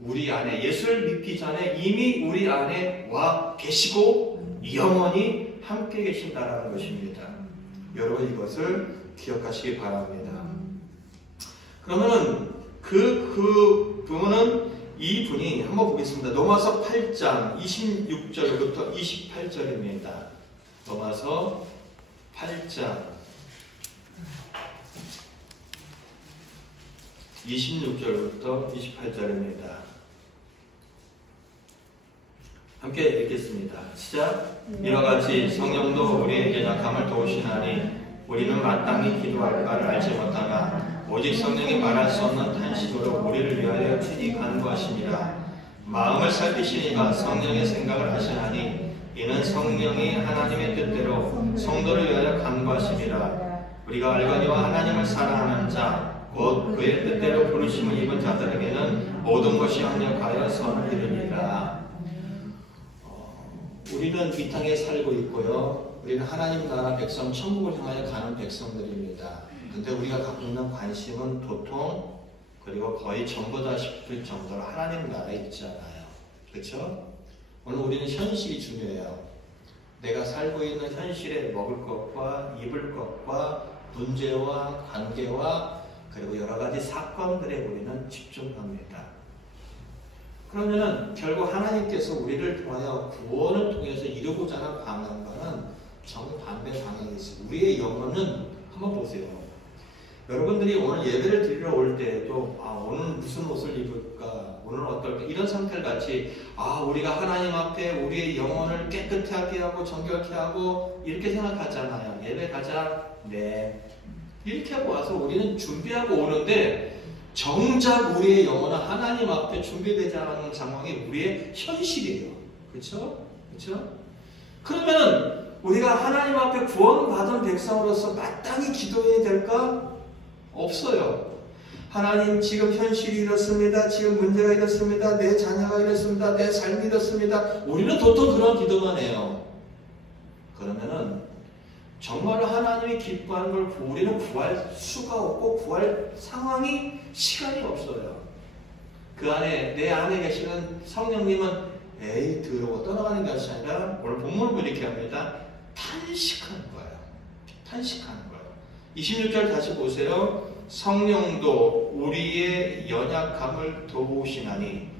우리 안에 예수를 믿기 전에 이미 우리 안에 와 계시고 영원히 함께 계신다는 것입니다. 여러분 이것을 기억하시기 바랍니다. 그러면은 그분은 이분이 한번 보겠습니다. 로마서 8장 26절부터 28절입니다. 로마서 8장 26절부터 28절입니다. 함께 읽겠습니다. 시작. 이와 같이 성령도 우리에게 약함을 도우시나니 우리는 마땅히 기도할 바를 알지 못하나 오직 성령이 말할 수 없는 탄식으로 우리를 위하여 친히 간구하시니라. 마음을 살피시니가 성령의 생각을 하시나니 이는 성령이 하나님의 뜻대로 성도를 위하여 간구하시니라. 우리가 알거니와 하나님을 사랑하는 자 곧 그의 뜻대로 부르심을 입은 자들에게는 모든 것이 합력하여 선을 이루니라. 우리는 이 땅에 살고 있고요. 우리는 하나님 나라 백성 천국을 향하여 가는 백성들입니다. 근데 우리가 갖고 있는 관심은 도통 그리고 거의 전부다 싶을 정도로 하나님 나라에 있지 않아요. 그렇죠? 오늘 우리는 현실이 중요해요. 내가 살고 있는 현실에 먹을 것과 입을 것과 문제와 관계와 그리고 여러 가지 사건들에 우리는 집중합니다. 그러면은 결국 하나님께서 우리를 통하여 구원을 통해서 이루고자 하는 방향과는 정반대 방향이 있습니다. 우리의 영혼은 한번 보세요. 여러분들이 오늘 예배를 드리러 올 때에도 오늘 무슨 옷을 입을까? 오늘 어떨까? 이런 상태를 같이 우리가 하나님 앞에 우리의 영혼을 깨끗하게 하고 정결케 하고 이렇게 생각하잖아요. 예배 가자. 네. 이렇게 하고 와서 우리는 준비하고 오는데 정작 우리의 영혼은 하나님 앞에 준비되지 않은 상황이 우리의 현실이에요. 그렇죠? 그렇죠? 그러면 우리가 하나님 앞에 구원받은 백성으로서 마땅히 기도해야 될까? 없어요. 하나님 지금 현실이 이렇습니다. 지금 문제가 이렇습니다. 내 자녀가 이렇습니다. 내 삶이 이렇습니다. 우리는 보통 그런 기도만 해요. 그러면은 정말로 하나님이 기뻐하는 걸 우리는 구할 수가 없고 구할 상황이 시간이 없어요. 그 안에 내 안에 계시는 성령님은 에이 더러워 떠나가는 것이 아니라 오늘 본문을 이렇게 합니다. 탄식하는 거예요. 탄식하는 거예요. 26절 다시 보세요. 성령도 우리의 연약함을 도우시나니.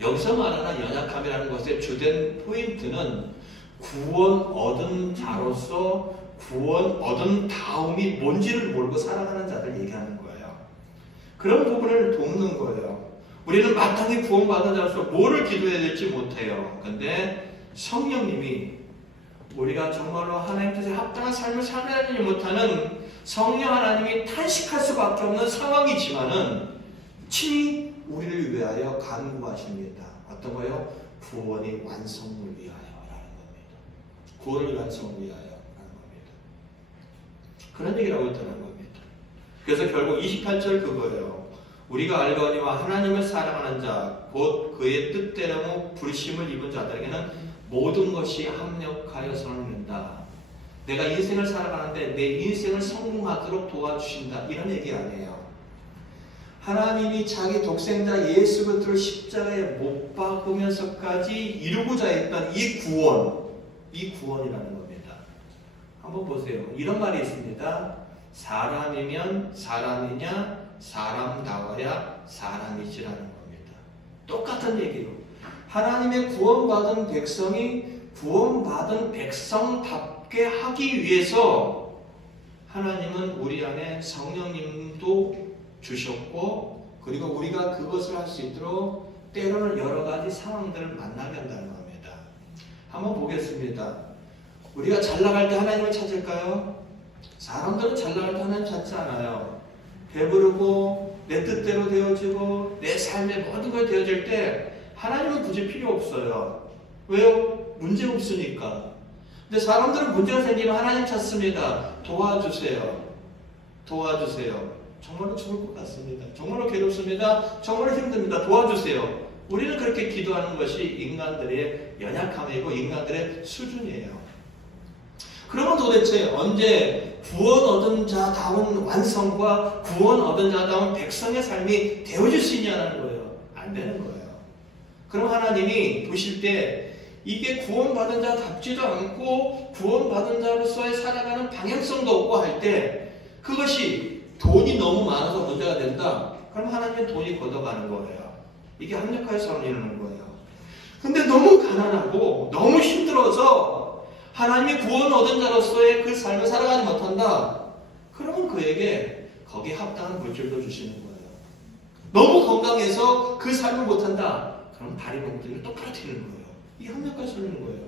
여기서 말하는 연약함이라는 것의 주된 포인트는 구원 얻은 자로서 구원 얻은 다음이 뭔지를 모르고 살아가는 자를 얘기하는 거예요. 그런 부분을 돕는 거예요. 우리는 마땅히 구원받은 자로서 뭐를 기도해야 될지 못해요. 근데 성령님이 우리가 정말로 하나님 뜻에 합당한 삶을 살아내지 못하는 성령 하나님이 탄식할 수밖에 없는 상황이지만은 친히 우리를 위하여 간구하십니다. 어떤 거요? 구원의 완성을 위하여라는 겁니다. 구원의 완성을 위하여라는 겁니다. 그런 얘기를 하고 있다는 겁니다. 그래서 결국 28절 그거예요. 우리가 알거니와 하나님을 사랑하는 자, 곧 그의 뜻대로 부르심을 입은 자들에게는 모든 것이 합력하여서는 된다. 내가 인생을 살아가는데 내 인생을 성공하도록 도와주신다. 이런 얘기 아니에요. 하나님이 자기 독생자 예수 그리스도를 십자가에 못 박으면서까지 이루고자 했던 이 구원이라는 겁니다. 한번 보세요. 이런 말이 있습니다. 사람이면 사람이냐, 사람다워야 사람이지라는 겁니다. 똑같은 얘기로 하나님의 구원받은 백성이 구원받은 백성답게 하기 위해서 하나님은 우리 안에 성령님도 주셨고, 그리고 우리가 그것을 할 수 있도록 때로는 여러 가지 상황들을 만나게 한다는 겁니다. 한번 보겠습니다. 우리가 잘 나갈 때 하나님을 찾을까요? 사람들은 잘 나갈 때 하나님 찾지 않아요. 배부르고 내 뜻대로 되어지고 내 삶의 모든 걸 되어질 때 하나님은 굳이 필요 없어요. 왜요? 문제 없으니까. 근데 사람들은 문제가 생기면 하나님 찾습니다. 도와주세요. 도와주세요. 정말로 죽을 것 같습니다. 정말로 괴롭습니다. 정말로 힘듭니다. 도와주세요. 우리는 그렇게 기도하는 것이 인간들의 연약함이고 인간들의 수준이에요. 그러면 도대체 언제 구원 얻은 자다운 완성과 구원 얻은 자다운 백성의 삶이 되어질 수 있냐는 거예요. 안 되는 거예요. 그럼 하나님이 보실 때 이게 구원받은 자답지도 않고 구원받은 자로서의 살아가는 방향성도 없고 할 때 그것이 돈이 너무 많아서 문제가 된다. 그럼 하나님은 돈이 걷어가는 거예요. 이게 합력하여서 이루는 거예요. 근데 너무 가난하고 너무 힘들어서 하나님이 구원 얻은 자로서의 그 삶을 살아가지 못한다. 그러면 그에게 거기에 합당한 물질도 주시는 거예요. 너무 건강해서 그 삶을 못한다. 그럼 다리 몽둥이를 또 부러뜨리는 거예요. 이게 합력하여서 이루는 거예요.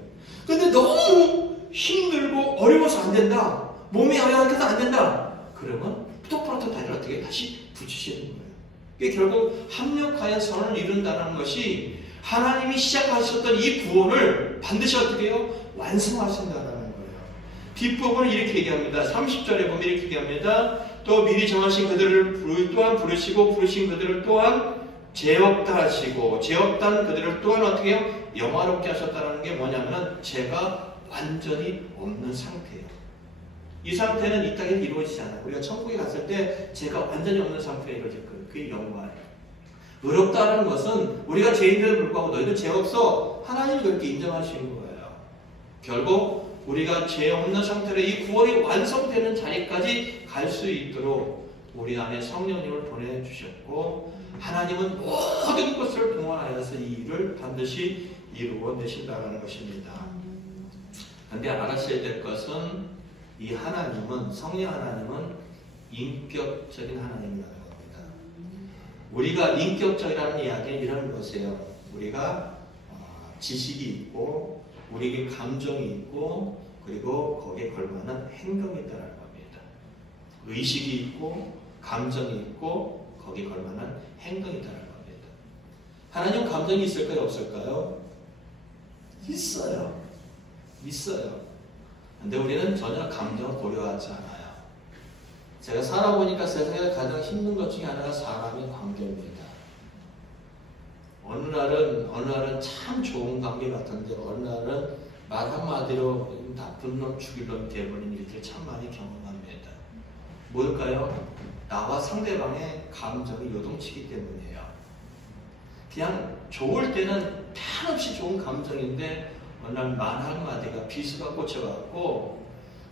근데 너무 힘들고 어려워서 안 된다. 몸이 연약해서 안 된다. 그러면 똑부러뜨린 다리를 어떻게 다시 붙이시는 거예요. 이게 결국 합력하여 선을 이룬다는 것이 하나님이 시작하셨던 이 구원을 반드시 어떻게 해요? 완성하신다는 거예요. 뒷부분을 이렇게 얘기합니다. 30절에 보면 이렇게 얘기합니다. 또 미리 정하신 그들을 또한 부르시고 부르신 그들을 또한 죄없다 하시고 죄없다는 그들을 또한 어떻게 해요? 영화롭게 하셨다는 게 뭐냐면 죄가 완전히 없는 상태예요. 이 상태는 이 땅에 이루어지지 않아요. 우리가 천국에 갔을 때 죄가 완전히 없는 상태에 이루어질 거예요. 그게 영화예요. 의롭다는 것은 우리가 죄인들을 불구하고 너희들 죄 없어. 하나님이 그렇게 인정하시는 거예요. 결국 우리가 죄 없는 상태로 이 구원이 완성되는 자리까지 갈 수 있도록 우리 안에 성령님을 보내주셨고 하나님은 모든 것을 동원하여서 이 일을 반드시 이루어내신다는 것입니다. 그런데 알아셔야 될 것은 이 하나님은, 성령 하나님은 인격적인 하나님이라는 겁니다. 우리가 인격적이라는 이야기는 이런 것이에요. 우리가 지식이 있고 우리에게 감정이 있고 그리고 거기에 걸맞는 행동이 있다는 겁니다. 의식이 있고 감정이 있고 거기에 걸맞는 행동이 있다는 겁니다. 하나님 감정이 있을까요? 없을까요? 있어요. 있어요. 근데 우리는 전혀 감정을 고려하지 않아요. 제가 살아보니까 세상에서 가장 힘든 것 중에 하나가 사람의 관계입니다. 어느 날은 참 좋은 관계 같은데 어느 날은 말 한마디로 나쁜 놈 죽일 놈 되어버린 일들을 참 많이 경험합니다. 뭘까요? 나와 상대방의 감정이 요동치기 때문이에요. 그냥 좋을 때는 한없이 좋은 감정인데 어느 날 말 한마디가 비수가 꽂혀갖고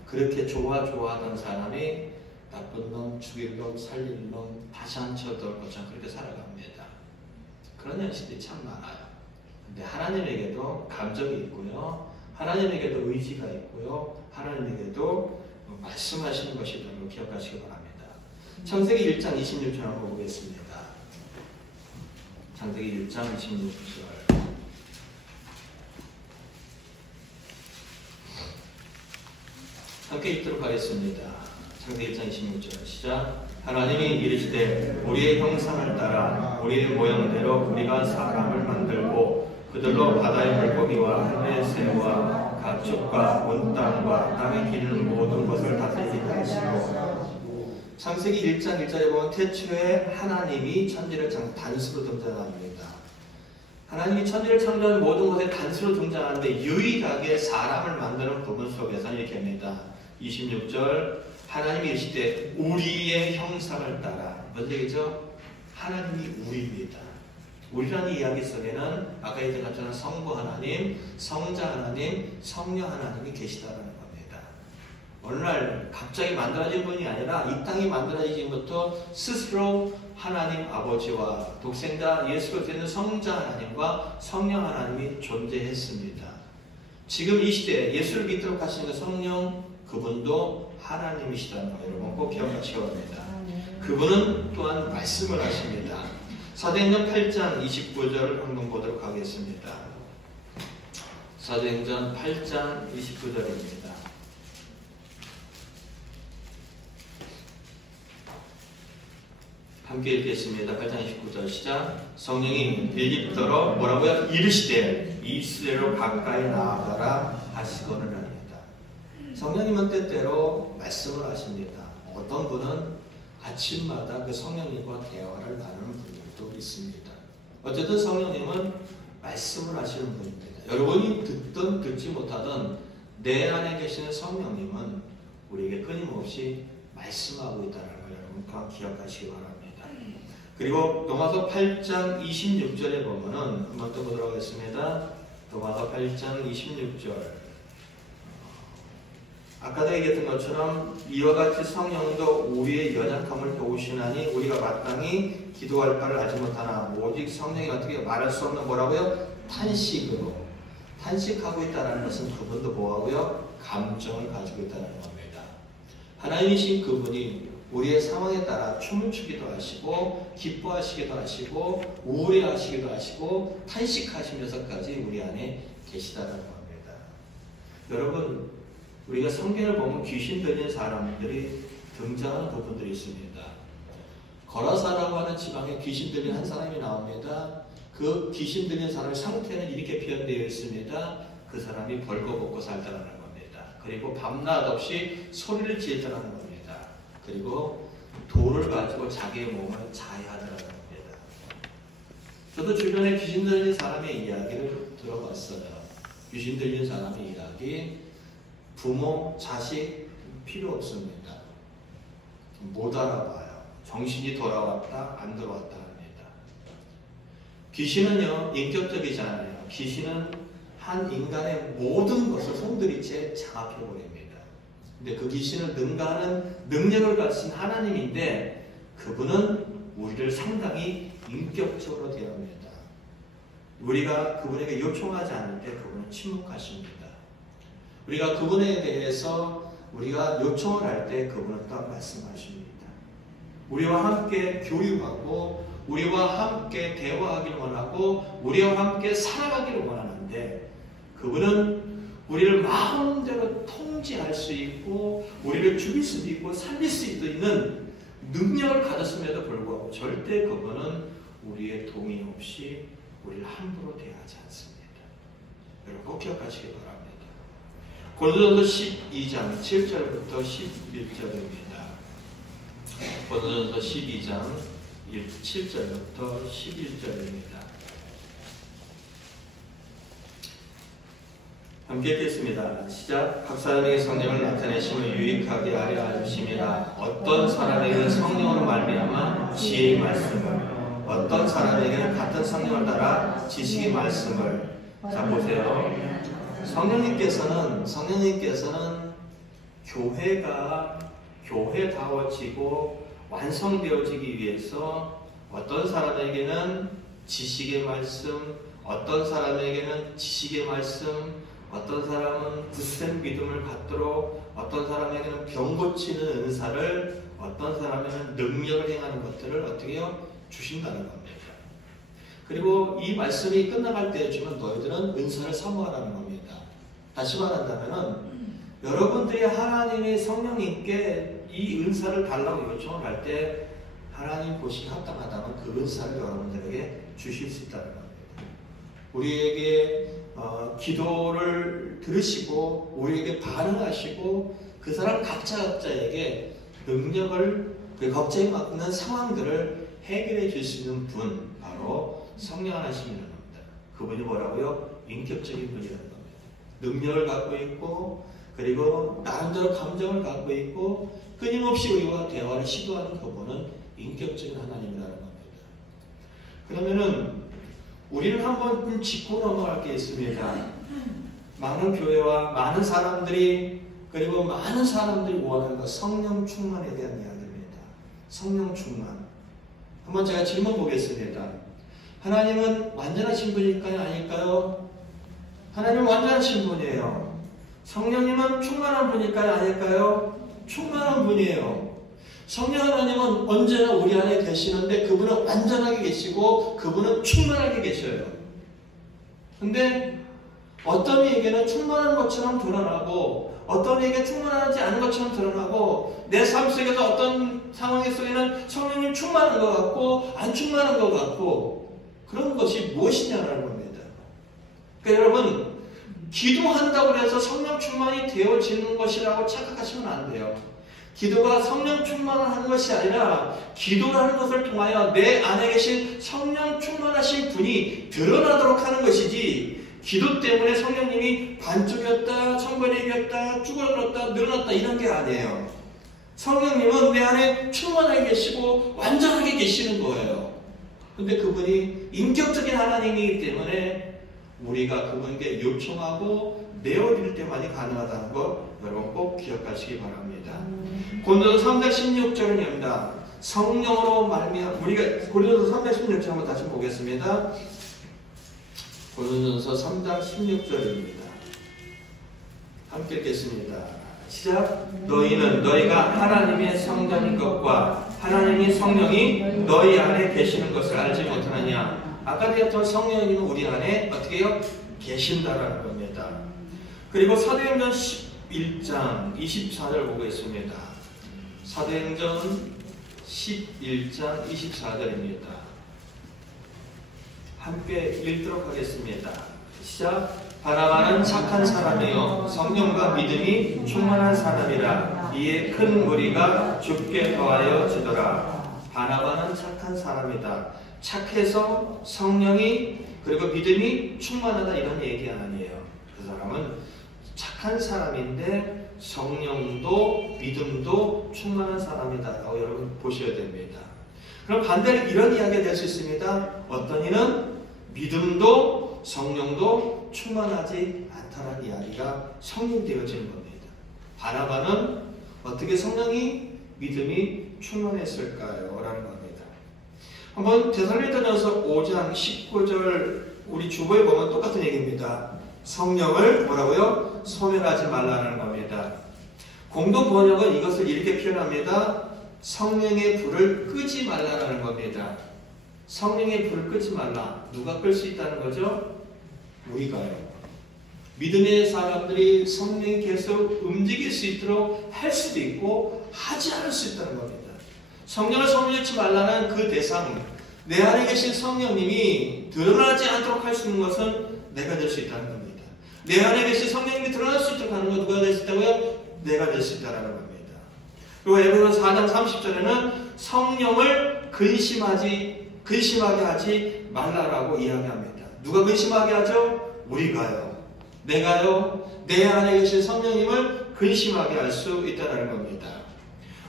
그렇게 좋아하던 사람이 나쁜 놈, 죽일 놈, 살릴 놈, 다시 한 쳐들 것처럼 그렇게 살아갑니다. 그런 현실이 참 많아요. 근데 하나님에게도 감정이 있고요. 하나님에게도 의지가 있고요. 하나님에게도 말씀하시는 것이라고 기억하시기 바랍니다. 창세기 1장 26절 한번 보겠습니다. 창세기 1장 26절. 함께 읽도록 하겠습니다. 창세기 1장 26절 시작. 하나님이 이르시되 우리의 형상을 따라 우리의 모양대로 우리가 사람을 만들고 그들로 바다의 물고기와 하늘의 새와 가축과 온 땅과 땅에 기는 모든 것을 다스리게 하시고. 창세기 1장 1절에 보면 태초에 하나님이 천지를 단수로 등장합니다. 하나님이 천지를 창조한 모든 것에 단수로 등장하는데 유일하게 사람을 만드는 부분 속에서는 이렇게 합니다. 26절 하나님이 이르시되 우리의 형상을 따라. 뭔 얘기죠? 하나님이 우리입니다. 우리라는 이야기 속에는 아까 얘기한 것처럼 성부 하나님, 성자 하나님, 성령 하나님이 계시다는 겁니다. 어느 날 갑자기 만들어진 분이 아니라 이 땅이 만들어지기 전부터 스스로 하나님 아버지와 독생자 예수 그리스도의 성자 하나님과 성령 하나님이 존재했습니다. 지금 이 시대에 예수를 믿도록 하시는 성령 그분도 하나님이시다는 거 여러분 꼭 기억하시기 바랍니다. 그분은 또한 말씀을 하십니다. 사도행전 8장 29절을 한번 보도록 하겠습니다. 사도행전 8장 29절입니다. 함께 읽겠습니다. 8장 29절 시작. 성령이 빌립더러 뭐라고요? 이르시되 이스라엘로 가까이 나아가라 하시거늘 합니다. 성령님은 때때로 말씀을 하십니다. 어떤 분은 아침마다 그 성령님과 대화를 나누는 분들도 있습니다. 어쨌든 성령님은 말씀을 하시는 분입니다. 여러분이 듣든 듣지 못하든 내 안에 계시는 성령님은 우리에게 끊임없이 말씀하고 있다는 걸 여러분 꼭 기억하시기 바랍니다. 그리고 로마서 8장 26절에 보면은 한번 또 보도록 하겠습니다. 로마서 8장 26절. 아까도 얘기했던 것처럼 이와 같이 성령도 우리의 연약함을 도우시나니 우리가 마땅히 기도할 바를 알지 못하나 오직 성령이 어떻게 말할 수 없는 뭐라고요? 탄식으로 탄식하고 있다는 것은 그분도 뭐하고요? 감정을 가지고 있다는 겁니다. 하나님이신 그분이 우리의 상황에 따라 춤을 추기도 하시고 기뻐하시기도 하시고 우울해하시기도 하시고 탄식하시면서까지 우리 안에 계시다는 겁니다. 여러분 우리가 성경을 보면 귀신 들린 사람들이 등장하는 부분들이 있습니다. 거라사라고 하는 지방에 귀신 들린 한 사람이 나옵니다. 그 귀신 들린 사람의 상태는 이렇게 표현되어 있습니다. 그 사람이 벌거벗고 살다라는 겁니다. 그리고 밤낮 없이 소리를 지르다라는 겁니다. 그리고 돌을 가지고 자기의 몸을 자해하더라는 겁니다. 저도 주변에 귀신 들린 사람의 이야기를 들어봤어요. 귀신 들린 사람의 이야기 부모, 자식 필요 없습니다. 못 알아봐요. 정신이 돌아왔다, 안 돌아왔다 합니다. 귀신은요, 인격적이잖아요. 귀신은 한 인간의 모든 것을 손들이채 장악해버립니다. 근데 그 귀신을 능가하는 능력을 가진 하나님인데 그분은 우리를 상당히 인격적으로 대합니다. 우리가 그분에게 요청하지 않을 때 그분은 침묵하십니다. 우리가 그분에 대해서 우리가 요청을 할 때 그분은 또 말씀하십니다. 우리와 함께 교류하고 우리와 함께 대화하기를 원하고 우리와 함께 살아가기를 원하는데 그분은 우리를 마음대로 통제할 수 있고 우리를 죽일 수도 있고 살릴 수도 있는 능력을 가졌음에도 불구하고 절대 그분은 우리의 동의 없이 우리를 함부로 대하지 않습니다. 여러분 꼭 기억하시기 바랍니다. 고린도전서 12장 7절부터 11절입니다. 고린도전서 12장 7절부터 11절입니다. 함께 읽겠습니다. 시작. 각 사람에게 성령을 나타내심을 유익하게 하려 하심이라. 어떤 사람에게는 성령으로 말미암아 지혜의 말씀을, 어떤 사람에게는 같은 성령을 따라 지식의 말씀을. 자 보세요. 성령님께서는 교회가 교회다워지고 완성되어지기 위해서 어떤 사람에게는 지식의 말씀, 어떤 사람에게는 지식의 말씀, 어떤 사람은 굳센 믿음을 갖도록, 어떤 사람에게는 병 고치는 은사를, 어떤 사람에게는 능력을 행하는 것들을 어떻게 해요? 주신다는 겁니다. 그리고 이 말씀이 끝나갈 때쯤은 너희들은 은사를 사모하라는 겁니다. 다시 말한다면 여러분들이 하나님의 성령님께 이 은사를 달라고 요청을 할 때 하나님 보시기 합당하다면 그 은사를 여러분들에게 주실 수 있다는 겁니다. 우리에게 기도를 들으시고 우리에게 반응하시고 그 사람 각자에게 능력을 그 걱정에 맞는 상황들을 해결해 줄 수 있는 분, 바로 성령 하나님이라는 겁니다. 그분이 뭐라고요? 인격적인 분이라는 겁니다. 능력을 갖고 있고, 그리고 나름대로 감정을 갖고 있고, 끊임없이 우리와 대화를 시도하는 그분은 인격적인 하나님이라는 겁니다. 그러면은 우리는 한번 짚고 넘어갈 게 있습니다. 많은 교회와 많은 사람들이, 그리고 많은 사람들이 원하는 것, 성령 충만에 대한 이야기입니다. 성령 충만. 한번 제가 질문 보겠습니다. 하나님은 완전하신 분일까요? 아닐까요? 하나님은 완전하신 분이에요. 성령님은 충만한 분일까요? 아닐까요? 충만한 분이에요. 성령 하나님은 언제나 우리 안에 계시는데 그분은 완전하게 계시고 그분은 충만하게 계셔요. 근데 어떤 이에게는 충만한 것처럼 드러나고 어떤 이에게 충만하지 않은 것처럼 드러나고 내 삶 속에서 어떤 상황 속에는 성령님 충만한 것 같고 안 충만한 것 같고 그런 것이 무엇이냐라는 겁니다. 그러니까 여러분 기도한다고 해서 성령 충만이 되어지는 것이라고 착각하시면 안 돼요. 기도가 성령 충만을 하는 것이 아니라 기도라는 것을 통하여 내 안에 계신 성령 충만하신 분이 드러나도록 하는 것이지 기도 때문에 성령님이 반쪽이었다, 천번이었다, 죽어들었다, 늘어났다 이런 게 아니에요. 성령님은 내 안에 충만하게 계시고 완전하게 계시는 거예요. 근데 그분이 인격적인 하나님이기 때문에 우리가 그분께 요청하고 내어드릴 때만이 가능하다는 거 여러분 꼭 기억하시기 바랍니다. 고린도서 3장 16절입니다. 성령으로 말미암아 우리가 고린도서 3장 16절 한번 다시 보겠습니다. 고린도서 3장 16절입니다. 함께 읽겠습니다. 시작. 너희는 너희가 하나님의 성전인 것과 하나님의 성령이 너희 안에 계시는 것을 알지 못하느냐. 아까 되었던 성령님은 우리 안에 어떻게 해요? 계신다라는 겁니다. 그리고 사도행전 11장 24절 보겠습니다. 사도행전 11장 24절입니다. 함께 읽도록 하겠습니다. 시작. 바나바는 착한 사람이요 성령과 믿음이 충만한 사람이라 이에 큰 무리가 주께 더하여 지더라. 바나바는 착한 사람이다. 착해서 성령이 그리고 믿음이 충만하다 이런 얘기 아니에요. 그 사람은 착한 사람인데 성령도 믿음도 충만한 사람이다라고 여러분 보셔야 됩니다. 그럼 반대로 이런 이야기가 될 수 있습니다. 어떤 이는 믿음도 성령도 충만하지 않다는 이야기가 성립되어지는 겁니다. 바나바는 어떻게 성령이 믿음이 충만했을까요? 라는 겁니다. 한번 데살로니가전서 5장 19절 우리 주보에 보면 똑같은 얘기입니다. 성령을 뭐라고요? 소멸하지 말라는 겁니다. 공동 번역은 이것을 이렇게 표현합니다. 성령의 불을 끄지 말라는 겁니다. 성령의 불을 끄지 말라. 누가 끌 수 있다는 거죠? 우리가요. 믿음의 사람들이 성령이 계속 움직일 수 있도록 할 수도 있고 하지 않을 수 있다는 겁니다. 성령을 소멸하지 말라는 그 대상, 내 안에 계신 성령님이 드러나지 않도록 할 수 있는 것은 내가 될 수 있다는 겁니다. 내 안에 계신 성령님이 드러날 수 있도록 하는 건 누가 될 수 있다고요? 내가 될 수 있다는 겁니다. 그리고 에베소서 4장 30절에는 성령을 근심하게 하지 말라라고 이야기합니다. 누가 근심하게 하죠? 우리가요. 내가요. 내 안에 계신 성령님을 근심하게 할 수 있다는 겁니다.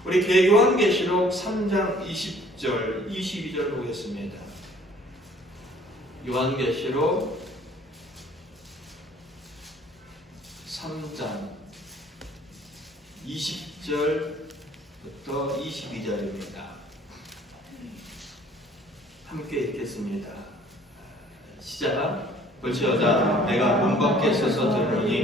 우리 요한계시록 3장 20절, 22절 보겠습니다. 요한계시록 3장 20절부터 22절입니다. 함께 읽겠습니다. 시작. 볼지어다 내가 문 밖에 서서 들으니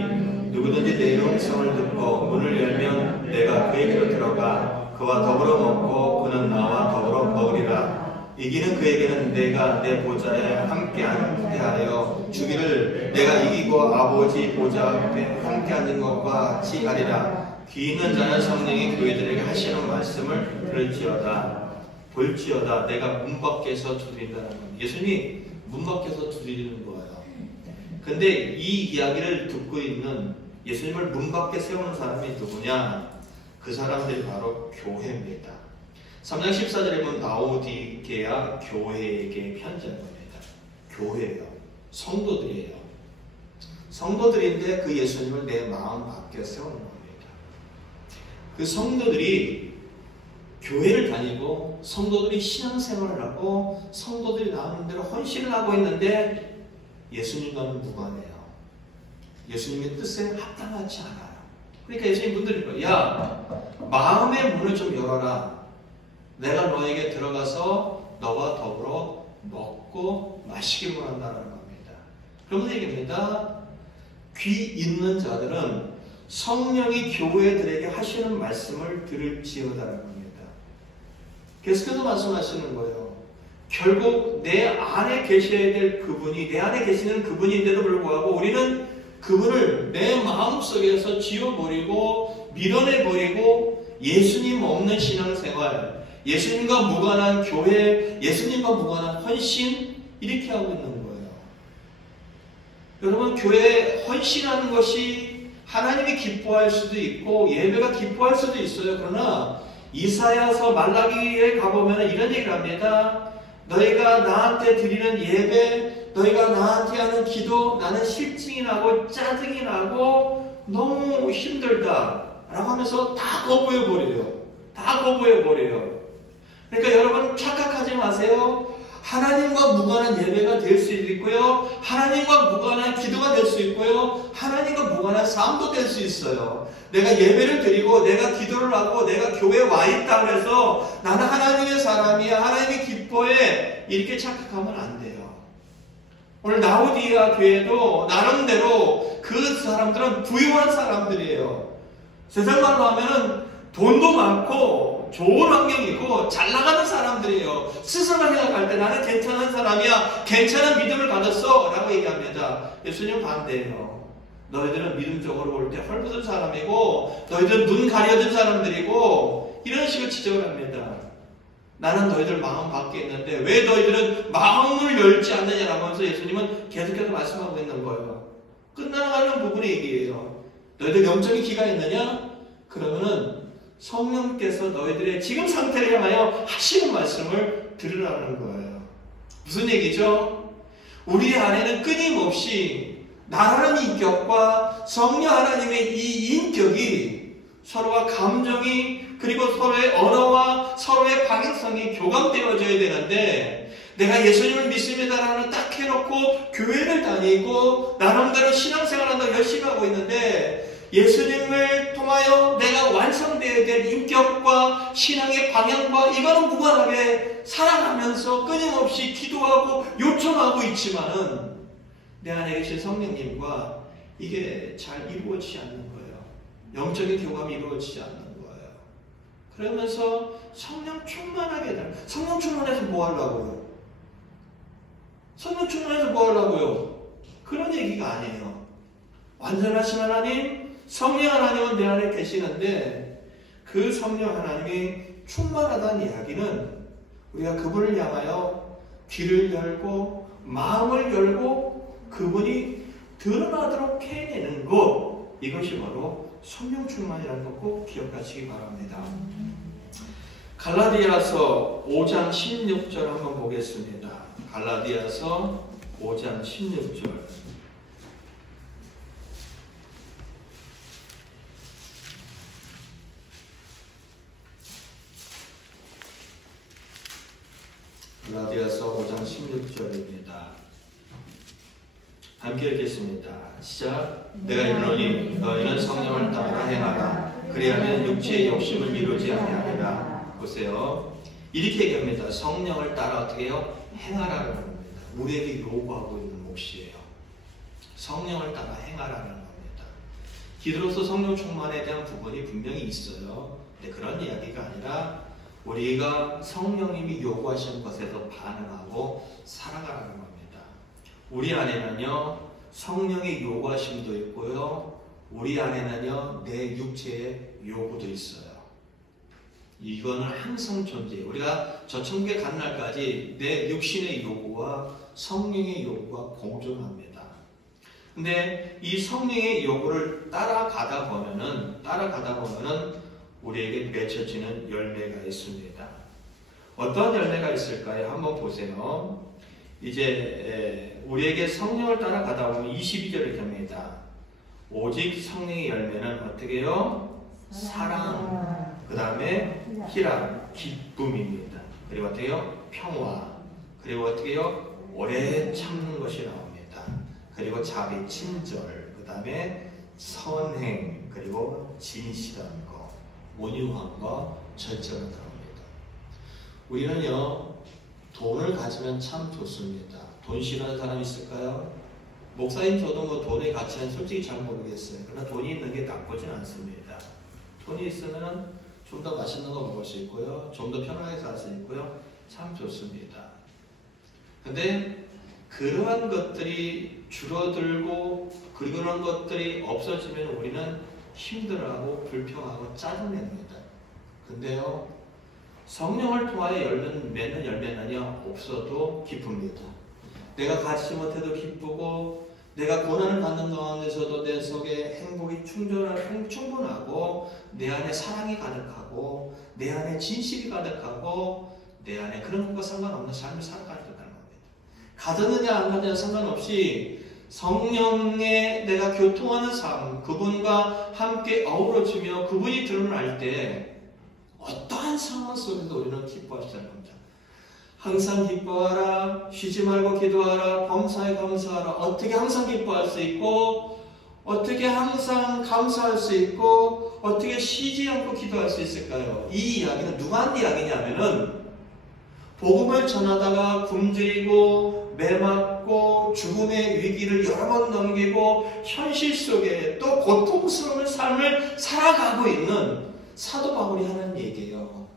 누구든지 내 음성을 듣고 문을 열면 내가 그에게로 들어가 그와 더불어 먹고 그는 나와 더불어 먹으리라. 이기는 그에게는 내가 내 보좌에 함께 하여 주기를 내가 이기고 아버지 보좌 앞에 함께 앉은 것과 같이 하리라. 귀 있는 자는 성령이 교회들에게 하시는 말씀을 들을지어다. 볼지어다 내가 문 밖에서 두드린다는 겁니다. 예수님이 문 밖에서 두드리는 거예요. 근데 이 이야기를 듣고 있는 예수님을 문 밖에 세우는 사람이 누구냐? 그 사람들이 바로 교회입니다. 3장 14절에 보면 라오디게아 교회에게 편지한 겁니다. 교회예요. 성도들이에요. 성도들인데 그 예수님을 내 마음 밖에 세우는 겁니다. 그 성도들이 교회를 다니고 성도들이 신앙생활을 하고 성도들이 나오는 대로 헌신을 하고 있는데 예수님과는 무관해요. 예수님의 뜻에 합당하지 않아요. 그러니까 예수님 분들이 거예요. 야, 마음의 문을 좀 열어라. 내가 너에게 들어가서 너와 더불어 먹고 마시기를 원한다는 겁니다. 그러면 얘기입니다. 귀 있는 자들은 성령이 교회들에게 하시는 말씀을 들을지어다라는 겁니다. 계속해서 말씀하시는 거예요. 결국 내 안에 계셔야 될 그분이, 내 안에 계시는 그분인데도 불구하고 우리는 그분을 내 마음속에서 지워버리고 밀어내버리고 예수님 없는 신앙생활, 예수님과 무관한 교회, 예수님과 무관한 헌신 이렇게 하고 있는 거예요. 여러분, 교회에 헌신하는 것이 하나님이 기뻐할 수도 있고 예배가 기뻐할 수도 있어요. 그러나 이사야서 말라기에 가보면 이런 얘기를 합니다. 너희가 나한테 드리는 예배, 너희가 나한테 하는 기도, 나는 실증이 나고 짜증이 나고 너무 힘들다 라고 하면서 다 거부해버려요. 다 거부해버려요. 그러니까 여러분 착각하지 마세요. 하나님과 무관한 예배가 될 수 있고요. 하나님과 무관한 기도가 될 수 있고요. 하나님과 무관한 삶도 될 수 있어요. 내가 예배를 드리고 내가 기도를 하고 내가 교회에 와 있다고 해서 나는 하나님의 사람이야, 하나님이 기뻐해, 이렇게 착각하면 안 돼요. 오늘 라오디게아 교회도 나름대로 그 사람들은 부유한 사람들이에요. 세상 말로 하면은 돈도 많고 좋은 환경이고 잘 나가는 사람들이에요. 스스로 생각할 때 나는 괜찮은 사람이야, 괜찮은 믿음을 가졌어 라고 얘기합니다. 예수님 반대예요. 너희들은 믿음적으로 볼 때 헐벗은 사람이고 너희들은 눈 가려진 사람들이고 이런 식으로 지적을 합니다. 나는 너희들 마음 밖에 있는데 왜 너희들은 마음을 열지 않느냐라고 하면서 예수님은 계속해서 말씀하고 있는 거예요. 끝나가는 부분의 얘기예요. 너희들 영적인 기가 있느냐? 그러면은 성령께서 너희들의 지금 상태를 향하여 하시는 말씀을 들으라는 거예요. 무슨 얘기죠? 우리 안에는 끊임없이 나라는 인격과 성령 하나님의 이 인격이 서로와 감정이 그리고 서로의 언어와 서로의 방향성이 교감되어져야 되는데 내가 예수님을 믿습니다라는 딱 해놓고 교회를 다니고 나름대로 신앙생활한다고 열심히 하고 있는데 예수님을 통하여 내가 완성되어야 될 인격과 신앙의 방향과 이거는 무관하게 살아가면서 끊임없이 기도하고 요청하고 있지만은 내 안에 계신 성령님과 이게 잘 이루어지지 않는 거예요. 영적인 교감이 이루어지지 않는 거예요. 그러면서 성령 충만하게 되는, 성령 충만해서 뭐 하려고요? 성령 충만해서 뭐 하려고요? 그런 얘기가 아니에요. 완전하신 하나님, 성령 하나님은 내 안에 계시는데 그 성령 하나님이 충만하다는 이야기는 우리가 그분을 향하여 귀를 열고 마음을 열고 그분이 드러나도록 해내는 것, 이것이 바로 성령 충만이라는 것 꼭 기억하시기 바랍니다. 갈라디아서 5장 16절 한번 보겠습니다. 갈라디아서 5장 16절. 갈라디아서 5장 16절입니다. 함께 읽겠습니다. 시작. 내가 이르노니 너희는 성령을 따라 행하라. 그리하면 육체의 욕심을 이루지 아니하리라. 보세요. 이렇게 얘기합니다. 성령을 따라 어떻게 해요? 행하라는 겁니다. 우리에게 요구하고 있는 몫이에요. 성령을 따라 행하라는 겁니다. 기도로서 성령 충만에 대한 부분이 분명히 있어요. 근데 그런 이야기가 아니라 우리가 성령님이 요구하시는 것에서 반응하고 살아가라는 겁니다. 우리 안에는요 성령의 요구하심도 있고요 우리 안에는요 내 육체의 요구도 있어요. 이거는 항상 존재해요. 우리가 저 천국에 간 날까지 내 육신의 요구와 성령의 요구가 공존합니다. 근데 이 성령의 요구를 따라가다 보면은 우리에게 맺혀지는 열매가 있습니다. 어떤 열매가 있을까요? 한번 보세요. 이제 우리에게 성령을 따라가다 보면 22절을 봅니다. 오직 성령의 열매는 어떻게 해요? 사랑, 그 다음에 희락, 기쁨입니다. 그리고 어떻게 해요? 평화, 그리고 어떻게 해요? 오래 참는 것이 나옵니다. 그리고 자비, 친절, 그 다음에 선행, 그리고 진실한 것, 온유한 것, 절제가 나옵니다. 우리는요 돈을 가지면 참 좋습니다. 돈 싫어하는 사람 있을까요? 목사님 저도 뭐 돈의 가치는 솔직히 잘 모르겠어요. 그러나 돈이 있는 게 나쁘진 않습니다. 돈이 있으면 좀 더 맛있는 거 먹을 수 있고요. 좀 더 편하게 살 수 있고요. 참 좋습니다. 근데 그러한 것들이 줄어들고 그런 것들이 없어지면 우리는 힘들어하고 불평하고 짜증냅니다. 근데요 성령을 통하여 맺는 열매는요 없어도 기쁩니다. 내가 가지지 못해도 기쁘고 내가 고난을 받는 가운데서도 내 속에 행복이 충분하고 내 안에 사랑이 가득하고 내 안에 진실이 가득하고 내 안에 그런 것과 상관없는 삶을 살아가겠다는 겁니다. 가졌느냐 안 가졌느냐 상관없이 성령에 내가 교통하는 삶, 그분과 함께 어우러지며 그분이 드러날 때 어떠한 상황 속에도 우리는 기뻐하시는 겁니다. 항상 기뻐하라, 쉬지 말고 기도하라, 범사에 감사하라. 어떻게 항상 기뻐할 수 있고 어떻게 항상 감사할 수 있고 어떻게 쉬지 않고 기도할 수 있을까요? 이 이야기는 누가 한 이야기냐면은 복음을 전하다가 굶주리고 매맞고 죽음의 위기를 여러 번 넘기고 현실 속에 또 고통스러운 삶을 살아가고 있는 사도 바울이 하는 얘기예요.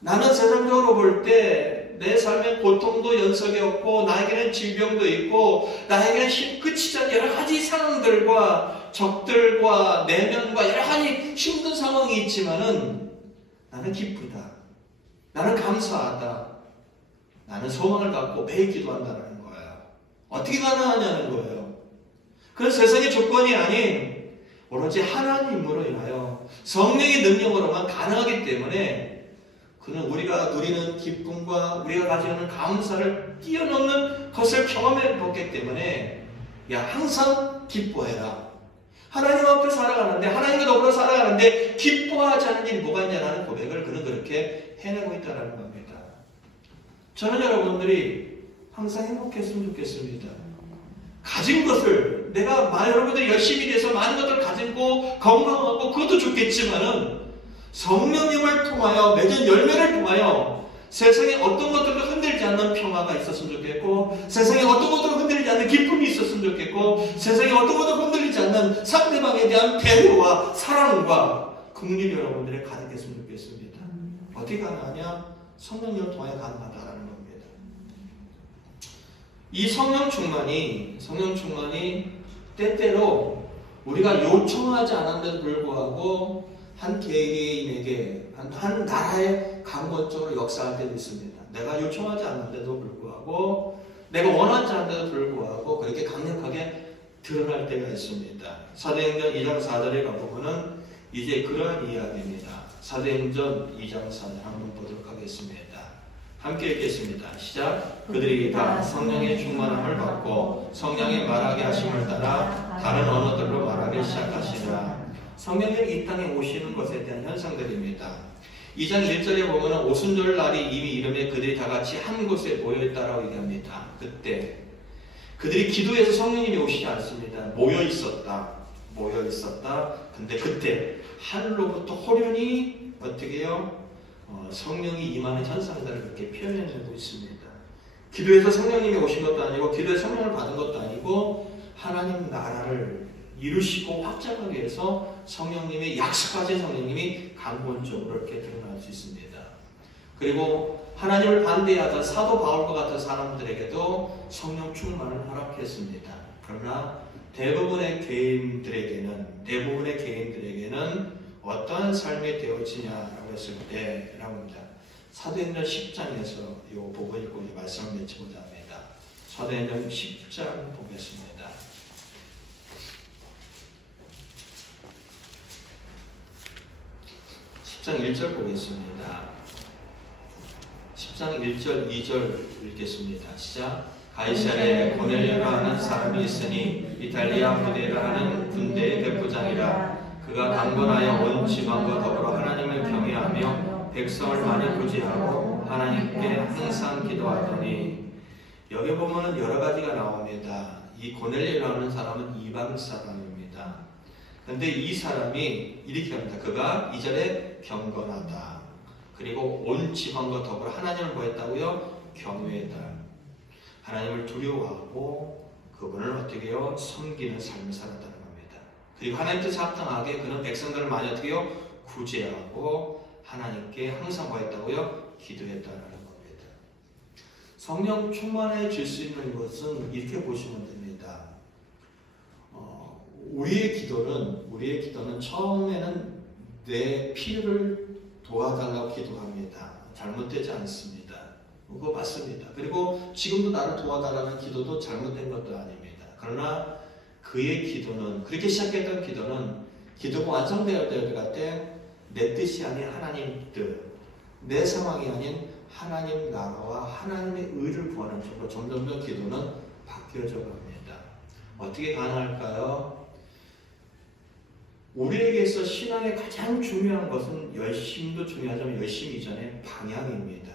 나는 세상적으로 볼 때 내 삶에 고통도 연속이 없고 나에게는 질병도 있고 나에게는 끝이지 않은 여러 가지 상황들과 적들과 내면과 여러 가지 힘든 상황이 있지만은 나는 기쁘다. 나는 감사하다. 나는 소망을 갖고 매일 기도한다는 거예요. 어떻게 가능하냐는 거예요. 그건 세상의 조건이 아닌 오로지 하나님으로 인하여 성령의 능력으로만 가능하기 때문에 그는 우리가 누리는 기쁨과 우리가 가지고 있는 감사를 뛰어넘는 것을 경험해 보기 때문에 항상 기뻐해라. 하나님 앞에 살아가는데 하나님과 더불어 살아가는데 기뻐하지 않은 일이 뭐가 있냐라는 고백을 그는 그렇게 해내고 있다는 겁니다. 저는 여러분들이 항상 행복했으면 좋겠습니다. 가진 것을 내가 여러분들이 열심히 일해서 많은 것들을 가지고 건강하고 그것도 좋겠지만은 성령님을 통하여 맺은 열매를 통하여 세상에 어떤 것들도 흔들지 않는 평화가 있었으면 좋겠고 세상에 어떤 것들도 흔들리지 않는 기쁨이 있었으면 좋겠고 세상에 어떤 것도 흔들리지 않는 상대방에 대한 배려와 사랑과 긍휼이 여러분들이 가득했으면 좋겠습니다. 어떻게 가능하냐? 성령님을 통하여 가능하다라는 겁니다. 이 성령 충만이 때때로 우리가 요청하지 않았는데도 불구하고 한 개개인에게 한 나라의 강권적으로 역사할 때도 있습니다. 내가 요청하지 않는데도 불구하고 내가 원하지 않는데도 불구하고 그렇게 강력하게 드러날 때가 있습니다. 사도행전 2장 4절에 가보면은 이제 그러한 이야기입니다. 사도행전 2장 4절 한번 보도록 하겠습니다. 함께 읽겠습니다. 시작. 그들이 다 성령의 충만함을 받고 성령의 말하게 하심을 따라 다른 언어들로 말하기 시작하시니라. 성령님이 이 땅에 오시는 것에 대한 현상들입니다. 2장 1절에 보면 오순절 날이 이미 이름에 그들이 다 같이 한 곳에 모여있다라고 얘기합니다. 그때 그들이 기도해서 성령님이 오시지 않습니다. 모여 있었다. 근데 그때 하늘로부터 호련히 어떻게 해요? 성령이 임하는 현상들을 그렇게 표현해내고 있습니다. 기도해서 성령님이 오신 것도 아니고 기도해서 성령을 받은 것도 아니고 하나님 나라를 이루시고 확장하기 위해서 성령님이 약속하신 성령님이 강권적으로 이렇게 드러날 수 있습니다. 그리고 하나님을 반대하던 사도 바울과 같은 사람들에게도 성령 충만을 허락했습니다. 그러나 대부분의 개인들에게는 어떠한 삶이 되어지냐라고 했을 때라고 합니다. 사도행전 10장에서 이 부분 읽고 말씀을 맺히고자 합니다. 사도행전 10장 보겠습니다. 10장 1절 보겠습니다. 10장 1절 2절 읽겠습니다. 시작. 가이사랴에 고넬료라 하는 사람이 있으니 이탈리아 부대라 하는 군대의 백부장이라. 그가 강건하여 온 지방과 더불어 하나님을 경외하며 백성을 많이 구제하고 하나님께 항상 기도하더니. 여기 보면은 여러 가지가 나옵니다. 이 고넬료라는 사람은 이방 사람입니다. 그런데 이 사람이 이렇게 합니다. 그가 2절에 경건하다. 그리고 온 지방과 더불어 하나님을 구했다고요? 경외다. 하나님을 두려워하고 그분을 어떻게 해요? 섬기는 삶을 살았다는 겁니다. 그리고 하나님 뜻에 합당하게 그는 백성들을 많이 어떻게 해요? 구제하고 하나님께 항상 구했다고요? 기도했다는 겁니다. 성령 충만해질 수 있는 것은 이렇게 보시면 됩니다. 우리의 기도는 처음에는 내 필요를 도와달라고 기도합니다. 잘못되지 않습니다. 그거 맞습니다. 그리고 지금도 나를 도와달라는 기도도 잘못된 것도 아닙니다. 그러나 그의 기도는, 그렇게 시작했던 기도는 기도가 완성되어야 될 때 내 뜻이 아닌 하나님 뜻, 내 상황이 아닌 하나님 나라와 하나님의 의를 구하는 쪽으로 점점 더 기도는 바뀌어져 갑니다. 어떻게 가능할까요? 우리에게서 신앙의 가장 중요한 것은 열심도 중요하지만 열심 이전에 방향입니다.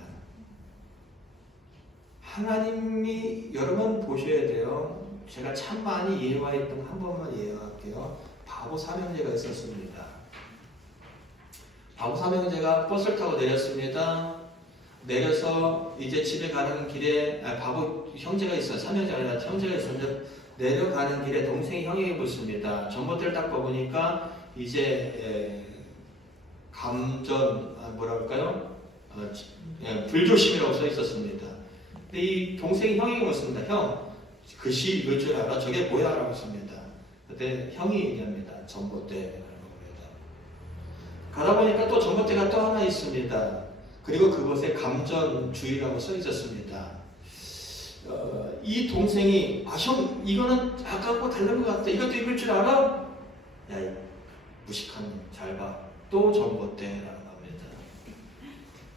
하나님이 여러분 보셔야 돼요. 제가 참 많이 예화했던 한 번만 예화할게요. 바보 삼형제가 있었습니다. 바보 삼형제가 버스를 타고 내렸습니다. 내려서 이제 집에 가는 길에 바보 형제가 있어요. 삼형제가 아니라 형제가 있었는데 내려가는 길에 동생이 형에게 묻습니다. 전봇대를 딱 뽑으니까 이제 감전 뭐랄까요? 불조심이라고 써 있었습니다. 근데 이 동생이 형에게 묻습니다. 형, 글씨 읽을 줄 알아? 저게 뭐야? 라고 했습니다. 그때 형이 얘기합니다. 전봇대라는 겁니다. 가다 보니까 또 전봇대가 또 하나 있습니다. 그리고 그곳에 감전주의라고 써 있었습니다. 이 동생이 형 이거는 아까하고 다른 것 같아. 이것도 읽을 줄 알아? 야, 무식한 놈 잘 봐. 또 전봇대라는 겁니다.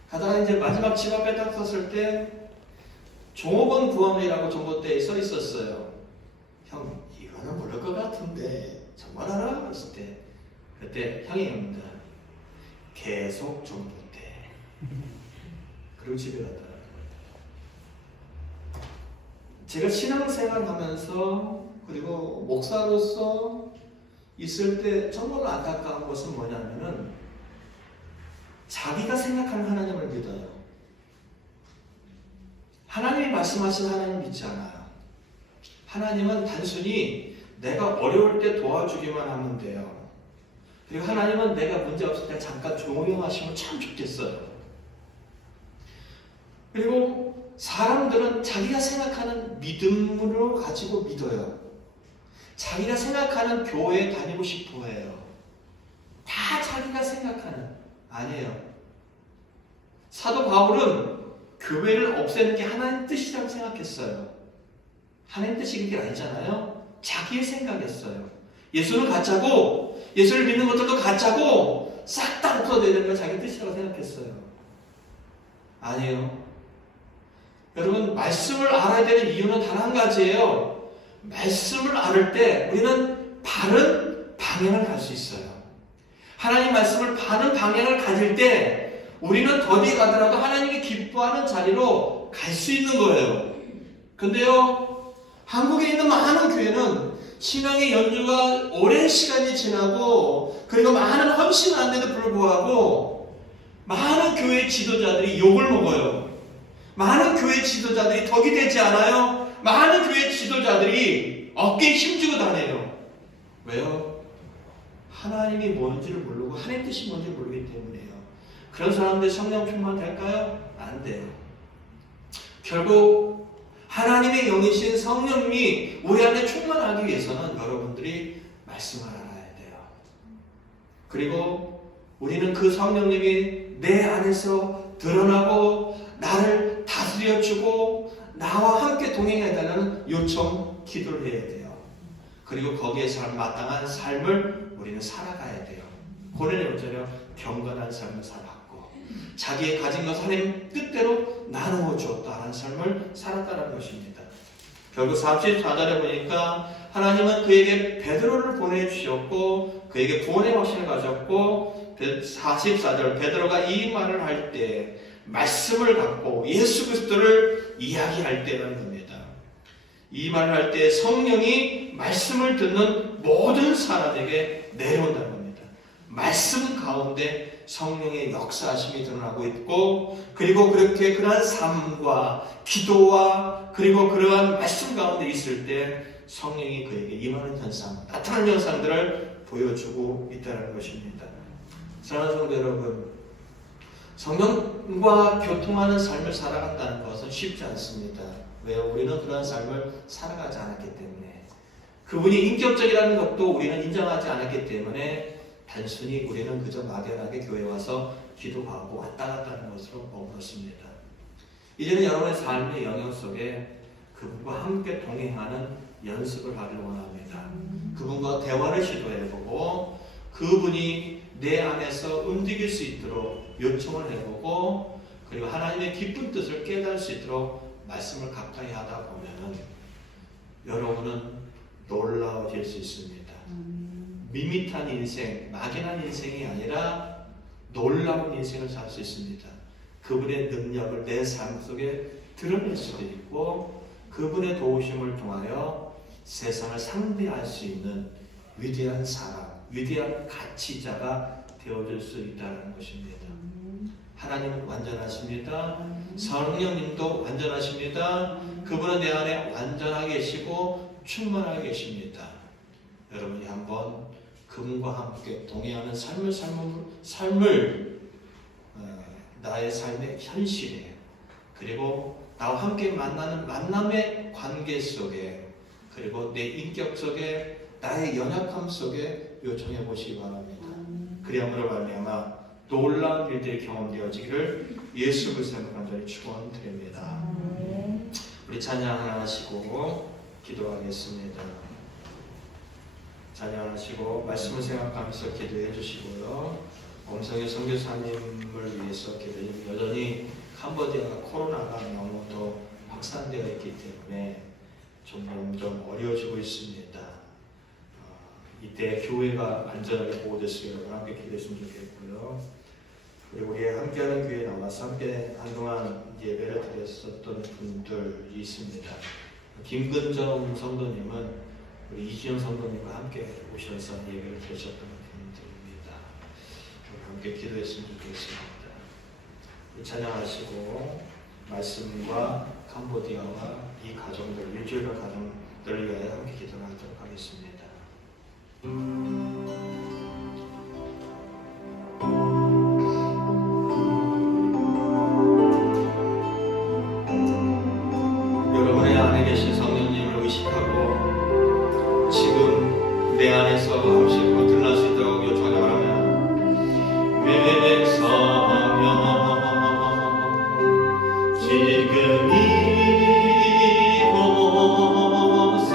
가다가 이제 마지막 집 앞에 딱 섰을 때 종업원 구함이라고 전봇대에 써 있었어요. 형 이거는 모를 것 같은데 정말 알아? 그랬을 때 그때 형이 합니다. 계속 전봇대. 그리고 집에 갔다. 제가 신앙생활 하면서 그리고 목사로서 있을 때 정말 안타까운 것은 뭐냐면은 자기가 생각하는 하나님을 믿어요. 하나님이 말씀하신 하나님 믿지 않아요. 하나님은 단순히 내가 어려울 때 도와주기만 하면 돼요. 그리고 하나님은 내가 문제 없을 때 잠깐 조용하시면 참 좋겠어요. 그리고 사람들은 자기가 생각하는 믿음으로 가지고 믿어요. 자기가 생각하는 교회에 다니고 싶어 해요. 다 자기가 생각하는. 아니에요. 사도 바울은 교회를 없애는 게 하나님 뜻이라고 생각했어요. 하나님 뜻이 그게 아니잖아요. 자기의 생각이었어요. 예수는 가짜고 예수를 믿는 것들도 가짜고 싹 다 없어져야 되는 걸 자기 뜻이라고 생각했어요. 아니에요. 여러분 말씀을 알아야 되는 이유는 단 한 가지예요. 말씀을 알을 때 우리는 바른 방향을 갈 수 있어요. 하나님 말씀을 바른 방향을 가질 때 우리는 더디 가더라도 하나님이 기뻐하는 자리로 갈 수 있는 거예요. 근데요 한국에 있는 많은 교회는 신앙의 연주가 오랜 시간이 지나고 그리고 많은 헌신하는데도 불구하고 많은 교회 지도자들이 욕을 먹어요. 많은 교회 지도자들이 덕이 되지 않아요. 많은 교회 지도자들이 어깨에 힘주고 다녀요. 왜요? 하나님이 뭔지를 모르고 하나님 뜻이 뭔지 모르기 때문이에요. 그런 사람들 성령 충만 될까요? 안 돼요. 결국 하나님의 영이신 성령님이 우리 안에 충만하기 위해서는 여러분들이 말씀을 알아야 돼요. 그리고 우리는 그 성령님이 내 안에서 드러나고 나를 다스려주고 나와 함께 동행해달라는 요청, 기도를 해야 돼요. 그리고 거기에 마땅한 삶을 우리는 살아가야 돼요. 고린의 오전에 경건한 삶을 살아갔고 자기의 가진 것을 하나님 뜻대로 나누어 주었다는 삶을 살았다는 것입니다. 결국 34절에 보니까 하나님은 그에게 베드로를 보내주셨고 그에게 구원의 확신을 가졌고 44절 베드로가 이 말을 할 때 말씀을 갖고 예수 그리스도를 이야기할 때라는 겁니다. 이 말을 할 때 성령이 말씀을 듣는 모든 사람에게 내려온다는 겁니다. 말씀 가운데 성령의 역사하심이 드러나고 있고 그리고 그렇게 그러한 삶과 기도와 그리고 그러한 말씀 가운데 있을 때 성령이 그에게 임하는 현상, 나타나는 현상들을 보여주고 있다는 것입니다. 사랑하는 성도 여러분, 성령과 교통하는 삶을 살아간다는 것은 쉽지 않습니다. 왜요? 우리는 그런 삶을 살아가지 않았기 때문에 그분이 인격적이라는 것도 우리는 인정하지 않았기 때문에 단순히 우리는 그저 막연하게 교회에 와서 기도하고 왔다 갔다 하는 것으로 머물렀습니다. 이제는 여러분의 삶의 영역 속에 그분과 함께 동행하는 연습을 하기를 원합니다. 그분과 대화를 시도해보고 그분이 내 안에서 움직일 수 있도록 요청을 해보고 그리고 하나님의 깊은 뜻을 깨달을 수 있도록 말씀을 가까이 하다 보면 여러분은 놀라워질 수 있습니다. 밋밋한 인생, 막연한 인생이 아니라 놀라운 인생을 살 수 있습니다. 그분의 능력을 내 삶 속에 드러낼 수도 있고 그분의 도우심을 통하여 세상을 상대할 수 있는 위대한 사람, 위대한 가치자가 되어줄 수 있다는 것입니다. 하나님은 완전하십니다. 성령님도 완전하십니다. 그분은 내 안에 완전하게 계시고 충만하게 계십니다. 여러분이 한번 그분과 함께 동행하는 삶을 나의 삶의 현실에 그리고 나와 함께 만나는 만남의 관계 속에 그리고 내 인격 속에 나의 연약함 속에 요청해 보시기 바랍니다. 그리함으로 말미암아 놀라운 일들이 경험되어지기를 예수 그리스도의 간절히 축원드립니다. 우리 찬양하시고 기도하겠습니다. 찬양하시고 말씀을 생각하면서 기도해 주시고요. 엄성의 선교사님을 위해서 기도해. 여전히 캄보디아가 코로나가 너무 더 확산되어 있기 때문에 점점 어려워지고 있습니다. 이때 교회가 안전하게 보호될 여러분 함께 기도했으면 좋겠고요. 그리고 우리 함께하는 교회에 나와서 함께 한동안 예배를 드렸었던 분들이 있습니다. 김근정 성도님은 우리 이지영 성도님과 함께 오셔서 예배를 드렸었던 분들입니다. 함께 기도했으면 좋겠습니다. 찬양하시고 말씀과 캄보디아와 이 가정들, 일주일간 가정들을 위하여 함께 기도하도록 하겠습니다. 여러분의 안에 계신 성령님을 의식하고 지금 내 안에서 하시고 드러날 수 있도록 요청하기 바랍니다. 외성령 지금 이곳에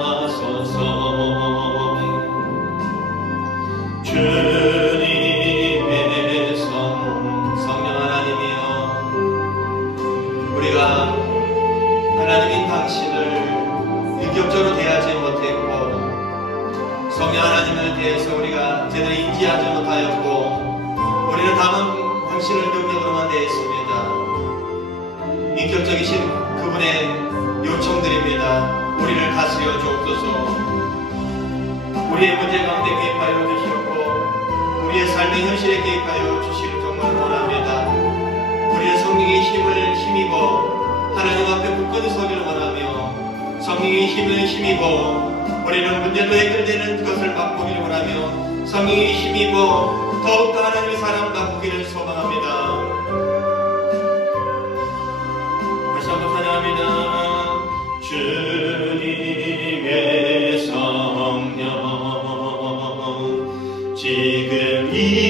임하소서. 대해서 우리가 제대로 인지하지 못하였고 우리는 다만 당신을 능력으로만 대했습니다. 인격적이신 그분의 요청드립니다. 우리를 다스려 주옵소서. 우리의 문제 가운데 개입하여 주시옵고 우리의 삶의 현실에 개입하여 주시기를 정말 원합니다. 우리의 성령의 힘을 힘입어 하나님 앞에 굳건히 서기를 원하며 성령의 힘을 힘입어 우리는 문제도 해결되는 것을 맛보기를 원하며 성령의 힘입어 더욱더 하나님의 사랑 맛보기를 소망합니다. 다시 한번 찬양합니다. 주님의 성령 지금 이곳에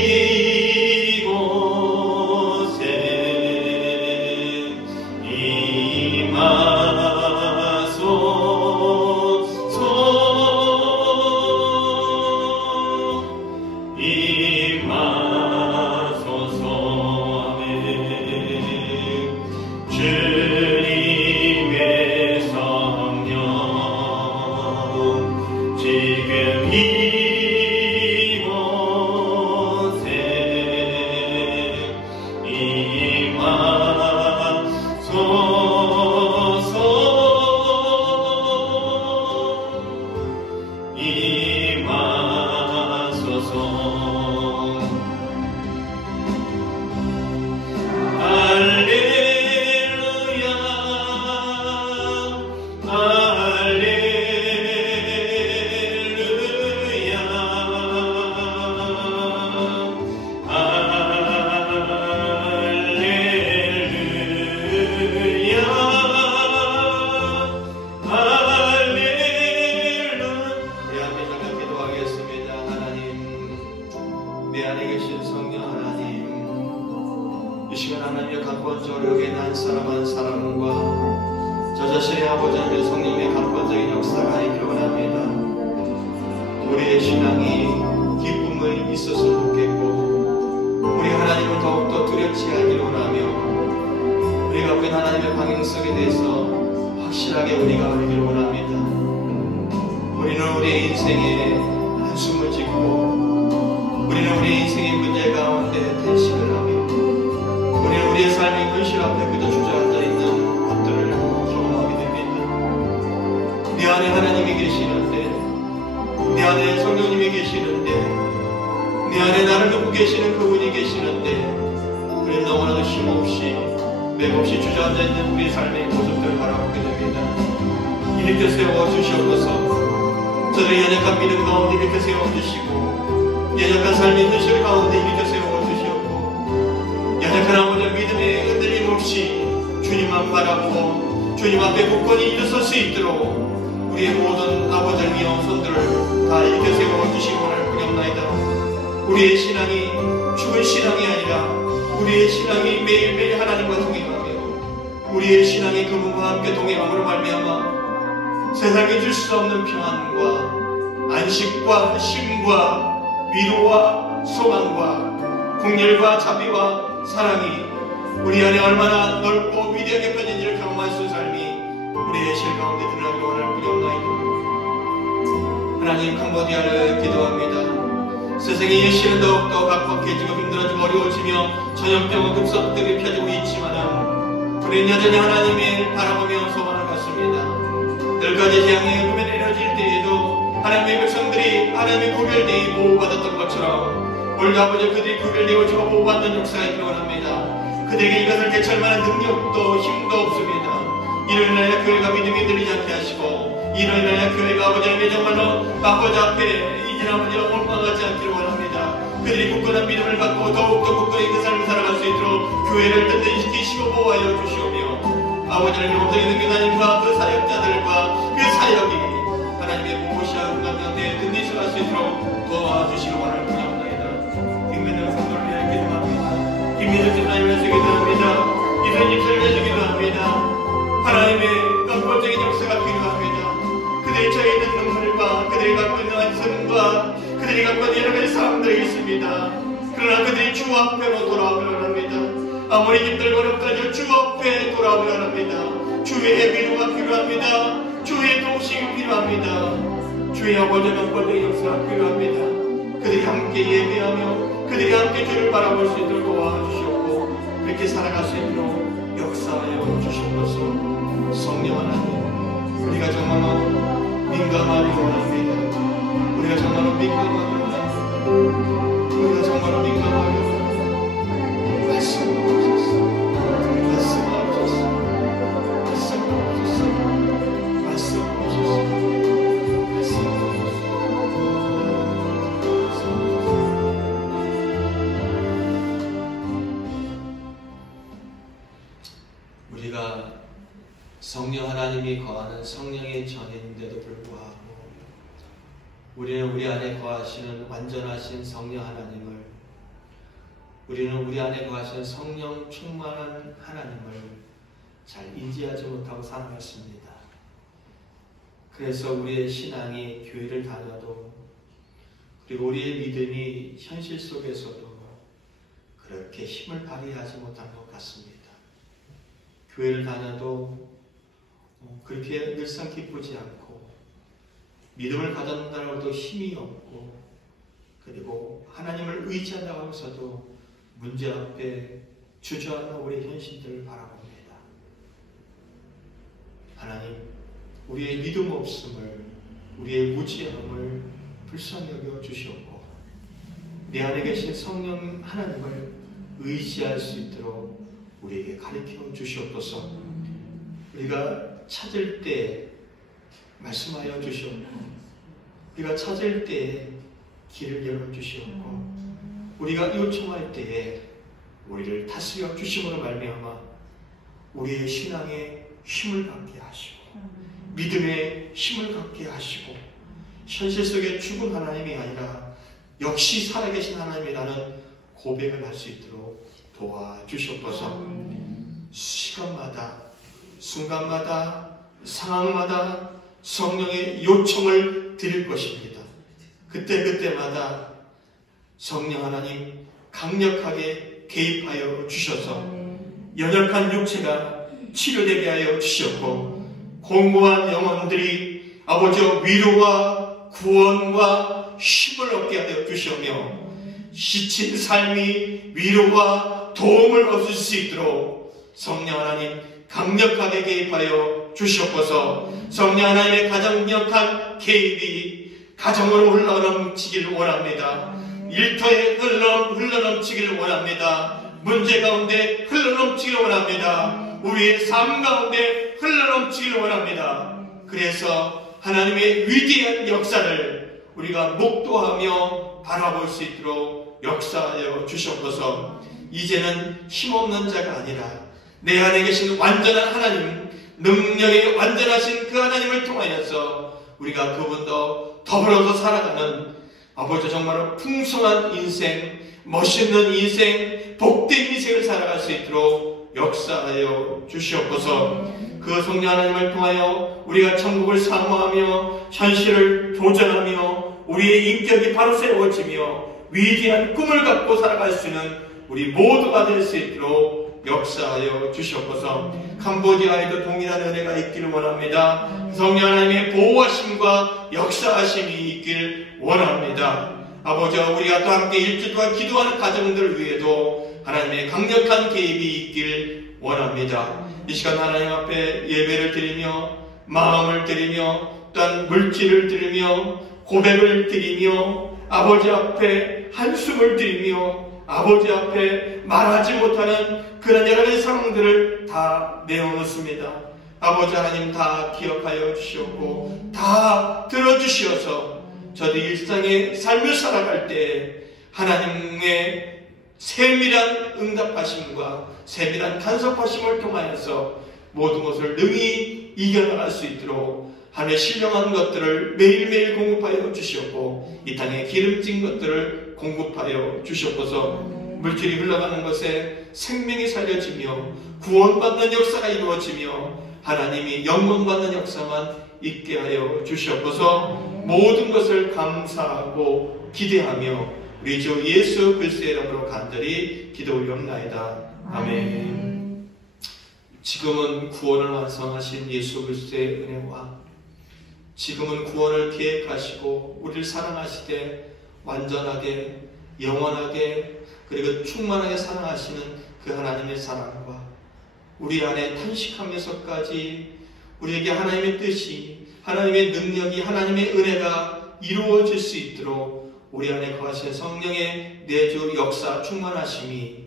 임하소서. 임하소서. 아멘. 주님의 성령 지금 이곳에 임하소서. 임하소서. 할렐루야 할렐루야 할렐루야. 우리 함께 잠깐 기도하겠습니다. 하나님, 내 안에 계신 성령 하나님, 이 시간 하나님의 간권적으로 여기에 난 사람 한 사람과 저 자신의 아버지 하나님의 성령의 간권적인 역사가 있기를 원합니다. 우리의 신앙이 기쁨을 있었으면 좋겠고 우리 하나님을 더욱더 두렵지 않기를 원하며 우리가 그 하나님의 방향성에 대해서 확실하게 우리가 알기를 원합니다. 우리는 우리의 인생에 한숨을 짓고 우리는 우리의 인생의 문제 가운데 탄식을 하며 우리는 우리의 삶의 현실 앞에 그저 주저앉아 있는 것들을 경험하게 됩니다. 내 안에 하나님이 계시는데 내 안에 성령님이 계시는데 내 안에 나를 돕고 계시는 그분이 계시는데 우리는 너무나도 힘없이 맥없이 주저앉아 있는 우리의 삶의 모습들을 바라보게 됩니다. 이렇게 세워주시옵소서. 저들의 연약한 믿음 가운데 이렇게 세워주시고 연약한 삶의 현실 가운데 이렇게 세워주시옵고 연약한 아버지의 믿음의 흔들림 없이 주님만 바라보고 주님 앞에 굳건히 일어설 수 있도록 우리의 모든 아버지의 미운 손들을 다 이렇게 세워주시기 원할 뿐이옵나이다. 우리의 신앙이 죽은 신앙이 아니라 우리의 신앙이 매일매일 하나님과 동행하며 우리의 신앙이 그분과 함께 동행함으로 말미암아 세상에 줄 수 없는 평안과 안식과 쉼과 위로와 소망과 긍휼과 자비와 사랑이 우리 안에 얼마나 넓고 위대하게 펴진지를 경험할 수 있는 삶이 우리의 실 가운데 드러나기 원할 뿐이옵나이다. 하나님, 캄보디아를 기도합니다. 세상의 예시는 더욱더 각박해지고 힘들어지고 어려워지며 전염병은 급속도로 펴지고 있지만 우리는 여전히 하나님의 바라보며 소망을 갖습니다. 늘까지 재앙의 구별이 이루어질 때에도 하나님의 백성들이 하나님의 구별되이 보호받았던 것처럼 오늘 아버지 그들이 구별되어지고 보호받는 역사가 있기를 원합니다. 그들에게 이것을 대처할 만한 능력도 힘도 없습니다. 이로 인하여 교회가 믿음이 들리지 않게 하시고 이로 인하여 교회가 아버지의 정말로 아버지 앞에 아버지와 원망하지 않기를 원합니다. 그들이 굳건한 믿음을 갖고 더욱더 굳건히 그 삶을 살아갈 수 있도록 교회를 든든히 지키시고 보호하여 주시오며 아버지를 영원히 있는 하나님과 그 사역자들과 그 사역이 하나님의 무엇이야 가운데 든든히 살아갈 수 있도록 도와주시기 원할 뿐이옵나이다. 김민정 성도를 위하여 기도합니다. 김민정 집사님을 위해서 기도합니다. 이선 집사님을 위해서 기도합니다. 하나님의根本적인 역사가 필요합니다. 그들이 처해 있는 눈물과 그들이 갖고 있는 안성과 그들이 갖고 있는 여러 가지 사람들이 있습니다. 그러나 그들이 주 앞에로 돌아오기를 합니다. 아무리 힘들고 어렵더라도 주 앞에 돌아오기를 합니다. 주의 위로가 필요합니다. 주의 도우심이 필요합니다. 주의 아버지는 권력의 역사가 필요합니다. 그들이 함께 예배하며 그들이 함께 주를 바라볼 수 있도록 도와주시옵고 그렇게 살아갈 수 있도록 역사하여 주시옵소서. 성령 하나님, 우리가 정말로 민감하기 원합니다. 우리가 정말로 민감하기 원합니다. 우리가 정말로 민감하기 원합니다. 말씀하옵소서. 말씀하옵소서. 말씀하옵소서. 말씀하옵소서. 우리가 성령 하나님이 거하는 성령의 전인데도 불구하고 우리는 우리 안에 거하시는 완전하신 성령 하나님을, 우리는 우리 안에 거하시는 성령 충만한 하나님을 잘 인지하지 못하고 살아갔습니다. 그래서 우리의 신앙이 교회를 다녀도, 그리고 우리의 믿음이 현실 속에서도 그렇게 힘을 발휘하지 못한 것 같습니다. 교회를 다녀도 그렇게 늘상 기쁘지 않고, 믿음을 가졌다고 해도 힘이 없고, 그리고 하나님을 의지한다고 하면서도 문제 앞에 주저하는 우리의 현실들을 바라봅니다. 하나님, 우리의 믿음 없음을, 우리의 무지함을 불쌍히 여겨 주시옵고 내 안에 계신 성령 하나님을 의지할 수 있도록 우리에게 가르쳐 주시옵소서. 우리가 찾을 때 말씀하여 주시옵고, 우리가 찾을 때 길을 열어주시옵고, 우리가 요청할 때에 우리를 다스려 주심으로 말미암아 우리의 신앙에 힘을 갖게 하시고, 믿음에 힘을 갖게 하시고, 현실 속에 죽은 하나님이 아니라 역시 살아계신 하나님이라는 고백을 할 수 있도록 도와주시옵소서. 시간마다, 순간마다, 상황마다 성령의 요청을 드릴 것입니다. 그때그때마다 성령 하나님 강력하게 개입하여 주셔서 연약한 육체가 치료되게 하여 주시옵고, 공고한 영혼들이 아버지의 위로와 구원과 힘을 얻게 하여 주시오며, 지친 삶이 위로와 도움을 얻을 수 있도록 성령 하나님 강력하게 개입하여 주시옵소서. 성령 하나님의 가장 강력한 개입이 가정으로 흘러넘치기를 원합니다. 일터에 흘러넘치기를 원합니다. 문제 가운데 흘러넘치기를 원합니다. 우리의 삶 가운데 흘러넘치기를 원합니다. 그래서 하나님의 위대한 역사를 우리가 목도하며 바라볼 수 있도록 역사하여 주시옵소서. 이제는 힘없는 자가 아니라 내 안에 계신 완전한 하나님, 능력의 완전하신 그 하나님을 통하여서 우리가 그분도 더불어서 살아가는 아버지 정말로 풍성한 인생, 멋있는 인생, 복된 인생을 살아갈 수 있도록 역사하여 주시옵소서. 그 성령 하나님을 통하여 우리가 천국을 사모하며 현실을 도전하며 우리의 인격이 바로 세워지며 위대한 꿈을 갖고 살아갈 수 있는 우리 모두가 될 수 있도록 역사하여 주시옵소서. 캄보디아에도 동일한 은혜가 있기를 원합니다. 성령 하나님의 보호하심과 역사하심이 있길 원합니다. 아버지, 우리가 또 함께 일주 동안 기도하는 가정들 위에도 하나님의 강력한 개입이 있길 원합니다. 이 시간 하나님 앞에 예배를 드리며 마음을 드리며 또한 물질을 드리며 고백을 드리며 아버지 앞에 한숨을 드리며 아버지 앞에 말하지 못하는 그런 여러 가지 상황들을 다 내어놓습니다. 아버지 하나님 다 기억하여 주시옵고 다 들어주시어서 저도 일상의 삶을 살아갈 때 하나님의 세밀한 응답하심과 세밀한 간섭하심을 통하여서 모든 것을 능히 이겨나갈 수 있도록 하나님의 신령한 것들을 매일매일 공급하여 주시옵고 이 땅에 기름진 것들을 공급하여 주시옵소서. 물질이 흘러가는 것에 생명이 살려지며 구원받는 역사가 이루어지며 하나님이 영광받는 역사만 있게 하여 주시옵소서. 모든 것을 감사하고 기대하며 우리 주 예수 그리스도의 이름으로 간절히 기도 올리옵나이다. 아멘. 지금은 구원을 완성하신 예수 그리스도의 은혜와 지금은 구원을 계획하시고 우리를 사랑하시되 완전하게 영원하게 그리고 충만하게 사랑하시는 그 하나님의 사랑과 우리 안에 탄식하면서까지 우리에게 하나님의 뜻이 하나님의 능력이 하나님의 은혜가 이루어질 수 있도록 우리 안에 거하신 성령의 내주 역사 충만하심이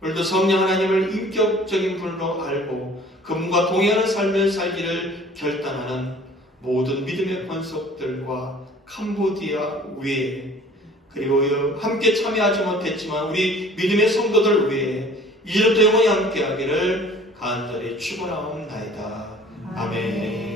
오늘도 성령 하나님을 인격적인 분으로 알고 그분과 동행하는 삶을 살기를 결단하는 모든 믿음의 권속들과 캄보디아 외에 그리고 함께 참여하지 못했지만 우리 믿음의 성도들 외에 이제부터 영원히 함께하기를 간절히 축원하옵나이다. 아멘.